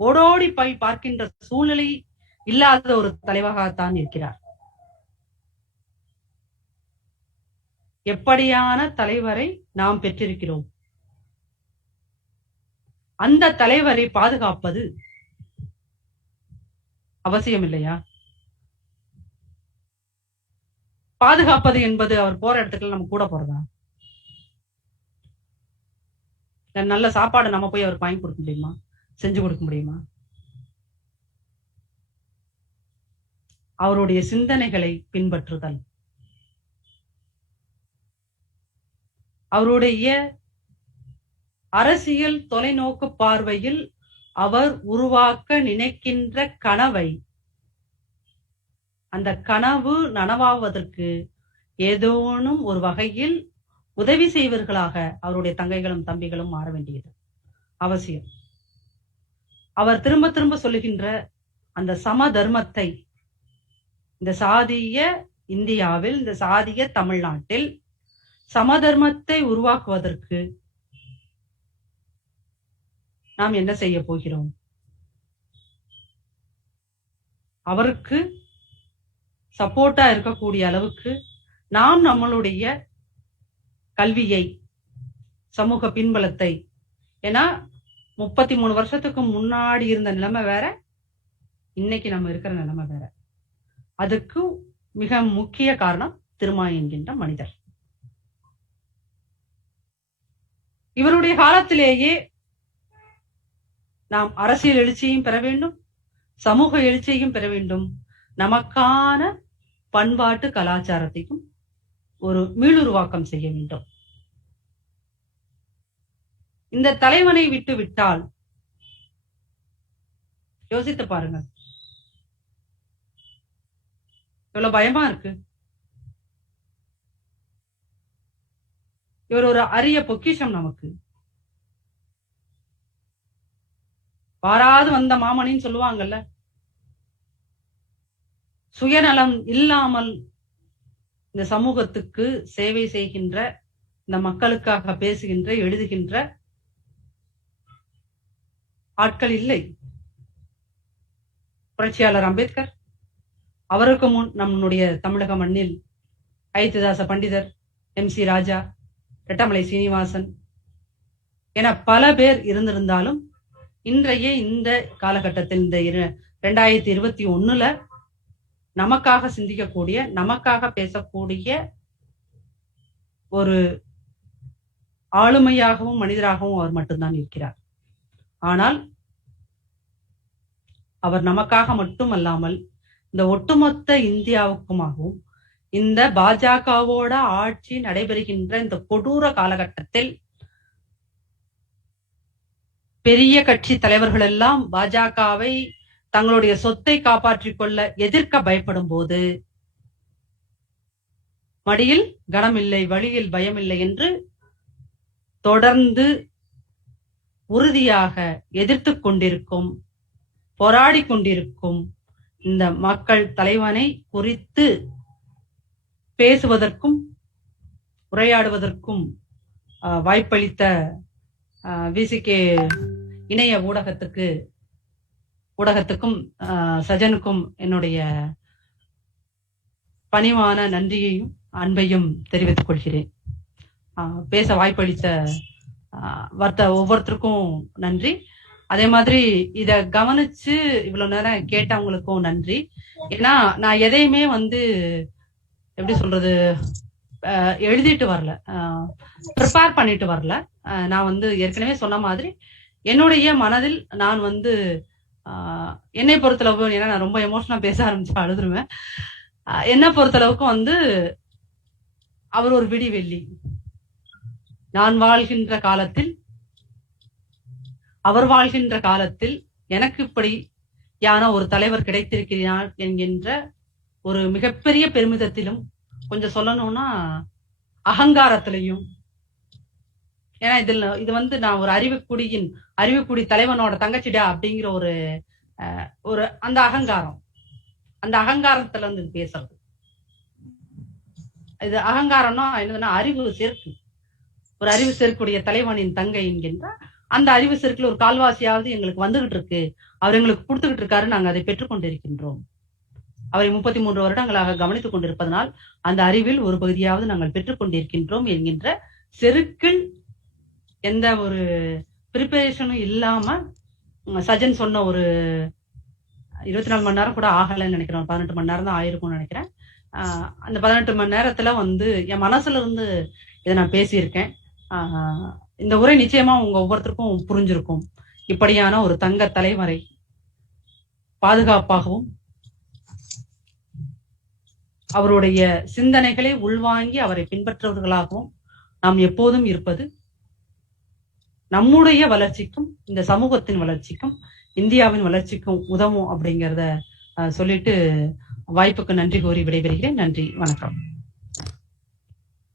ஓடோடி போய் பார்க்கின்ற சூழ்நிலை இல்லாத ஒரு தலைவராகத்தான் இருக்கிறார். எப்படியான தலைவரை நாம் பெற்றிருக்கிறோம். அந்த தலைவரை பாதுகாப்பது அவசியம் இல்லையா? பாதுகாப்பது என்பது அவர் போற இடத்துக்கு நம்ம கூட போறதா? நல்ல சாப்பாடு நம்ம போய் அவருக்கு வாங்கி கொடுக்க முடியுமா? செஞ்சு கொடுக்க முடியுமா? அவருடைய சிந்தனைகளை பின்பற்றுதல், அவருடைய அரசியல் தொலைநோக்கு பார்வையில் அவர் உருவாக்க நினைக்கின்ற கனவை, அந்த கனவு நனவாவதற்கு ஏதோனும் ஒரு வகையில் உதவி செய்வர்களாக அவருடைய தங்கைகளும் தம்பிகளும் மாற வேண்டியது அவசியம். அவர் திரும்ப திரும்ப சொல்லுகின்ற அந்த சம தர்மத்தை இந்த சாதிய இந்தியாவில், இந்த சாதிய தமிழ்நாட்டில் சமதர்மத்தை உருவாக்குவதற்கு நாம் என்ன செய்ய போகிறோம்? அவருக்கு சப்போர்ட்டா இருக்கக்கூடிய அளவுக்கு நாம் நம்மளுடைய கல்வியை, சமூக பின்பலத்தை, ஏன்னா 33 வருஷத்துக்கு முன்னாடி இருந்த நிலைமை வேற, இன்னைக்கு நம்ம இருக்கிற நிலைமை வேற. அதுக்கு மிக முக்கிய காரணம் திருமா என்கின்ற மனிதர். இவருடைய காலத்திலேயே நாம் அரசியல் எழுச்சியையும் பெற வேண்டும், சமூக எழுச்சியையும் பெற வேண்டும், நமக்கான பண்பாட்டு கலாச்சாரத்தையும் ஒரு மீளுருவாக்கம் செய்ய வேண்டும். இந்த தலைவனை விட்டு விட்டால் யோசித்து பாருங்க, எவ்வளவு பயமா இருக்கு. இவர் ஒரு அரிய பொக்கிஷம் நமக்கு. வாராது வந்த மாமணின்னு சொல்லுவாங்கல்ல. சுயநலம் இல்லாமல் இந்த சமூகத்துக்கு சேவை செய்கின்ற, இந்த மக்களுக்காக பேசுகின்ற, எழுதுகின்ற ஆட்கள் இல்லை. புரட்சியாளர் அம்பேத்கர், அவருக்கு முன் நம்முடைய தமிழக மண்ணில் ஐத்திதாச பண்டிதர், MC ராஜா, ரெட்டமலை சீனிவாசன் என பல பேர் இருந்திருந்தாலும் இன்றைய இந்த காலகட்டத்தில், இந்த 2021 நமக்காக சிந்திக்கக்கூடிய, நமக்காக பேசக்கூடிய ஒரு ஆளுமையாகவும் மனிதராகவும் அவர் மட்டும்தான் இருக்கிறார். ஆனால் அவர் நமக்காக மட்டுமல்லாமல் இந்த ஒட்டுமொத்த இந்தியாவுக்குமாகவும், இந்த பாஜகவோட ஆட்சி நடைபெறுகின்ற இந்த கொடூர காலகட்டத்தில் பெரிய கட்சி தலைவர்கள் எல்லாம் பாஜகவை தங்களுடைய சொத்தை காப்பாற்றிக் கொள்ள எதிர்க்க பயப்படும் போது, மடியில் கனமில்லை, வழியில் பயமில்லை என்று தொடர்ந்து உறுதியாக எதிர்த்து கொண்டிருக்கும், போராடி கொண்டிருக்கும் இந்த மக்கள் தலைவனை குறித்து பேசுவதற்கும் உரையாடுவதற்கும் வாய்ப்பளித்த விசிகே இணைய ஊடகத்துக்கும் சஜனுக்கும் என்னுடைய பணிவான நன்றியையும் அன்பையும் தெரிவித்துக் கொள்கிறேன். பேச வாய்ப்பளித்த ஒவ்வொருத்தருக்கும் நன்றி. அதே மாதிரி இத கவனிச்சு இவ்வளவு நேரம் கேட்டவங்களுக்கும் நன்றி. ஏன்னா நான் எதையுமே எப்படி சொல்றது, எழுதிட்டு வரல, ப்ரிப்பேர் பண்ணிட்டு வரல. நான் ஏற்கனவே சொன்ன மாதிரி என்னுடைய மனதில் நான் என்னை பொறுத்தளவு, ஏன்னா நான் ரொம்ப எமோஷனலா பேச ஆரம்பிச்சு அழுதுருவேன். என்ன பொறுத்தளவுக்கு அவர் ஒரு விடிவெள்ளி. நான் வாழ்கின்ற காலத்தில், அவர் வாழ்கின்ற காலத்தில் எனக்கு இப்படியான ஒரு தலைவர் கிடைத்திருக்கிறார் என்கின்ற ஒரு மிகப்பெரிய பெருமிதத்திலும், கொஞ்சம் சொல்லணும்னா அகங்காரத்திலையும், ஏன்னா இது நான் ஒரு அறிவுக்குடி தலைவனோட தங்கச்சிடா அப்படிங்கிற ஒரு அந்த அகங்காரத்துல பேசுறது. இது அகங்காரம்னா என்னதுன்னா அறிவு செருக்கு. ஒரு அறிவு செருக்குடைய தலைவனின் தங்கை என்கின்ற அந்த அறிவு செருக்குல ஒரு கால்வாசியாவது எங்களுக்கு வந்துகிட்டு இருக்கு, அவர் எங்களுக்கு கொடுத்துக்கிட்டு இருக்காரு, நாங்க அதை பெற்றுக்கொண்டிருக்கின்றோம். அவரை 33 வருடங்களாக கவனித்துக் கொண்டிருப்பதனால் அந்த அறிவில் ஒரு பகுதியாவது நாங்கள் பெற்றுக்கொண்டிருக்கின்றோம் என்கின்ற செருக்கில் எந்த ஒரு ப்ரிப்பரேஷனும் இல்லாம சஜன் சொன்ன ஒரு 24 மணி நேரம் கூட ஆகலைன்னு நினைக்கிறேன், 18 மணி நேரம் தான் ஆயிருக்கும்னு நினைக்கிறேன். அந்த 18 மணி நேரத்துல என் மனசுல இருந்து இதை நான் பேசியிருக்கேன். இந்த உரை நிச்சயமா உங்க ஒவ்வொருத்தருக்கும் புரிஞ்சிருக்கும். இப்படியான ஒரு தங்க தலைவரை பாதுகாப்பாகவும் அவருடைய சிந்தனைகளை உள்வாங்கி அவரை பின்பற்றுவர்களாகவும் நாம் எப்போதும் இருப்பது நம்முடைய வளர்ச்சிக்கும், இந்த சமூகத்தின் வளர்ச்சிக்கும், இந்தியாவின் வளர்ச்சிக்கும் உதவும் அப்படிங்கிறத சொல்லிட்டு வாய்ப்புக்கு நன்றி கூறி விடைபெறுகிறேன். நன்றி, வணக்கம்.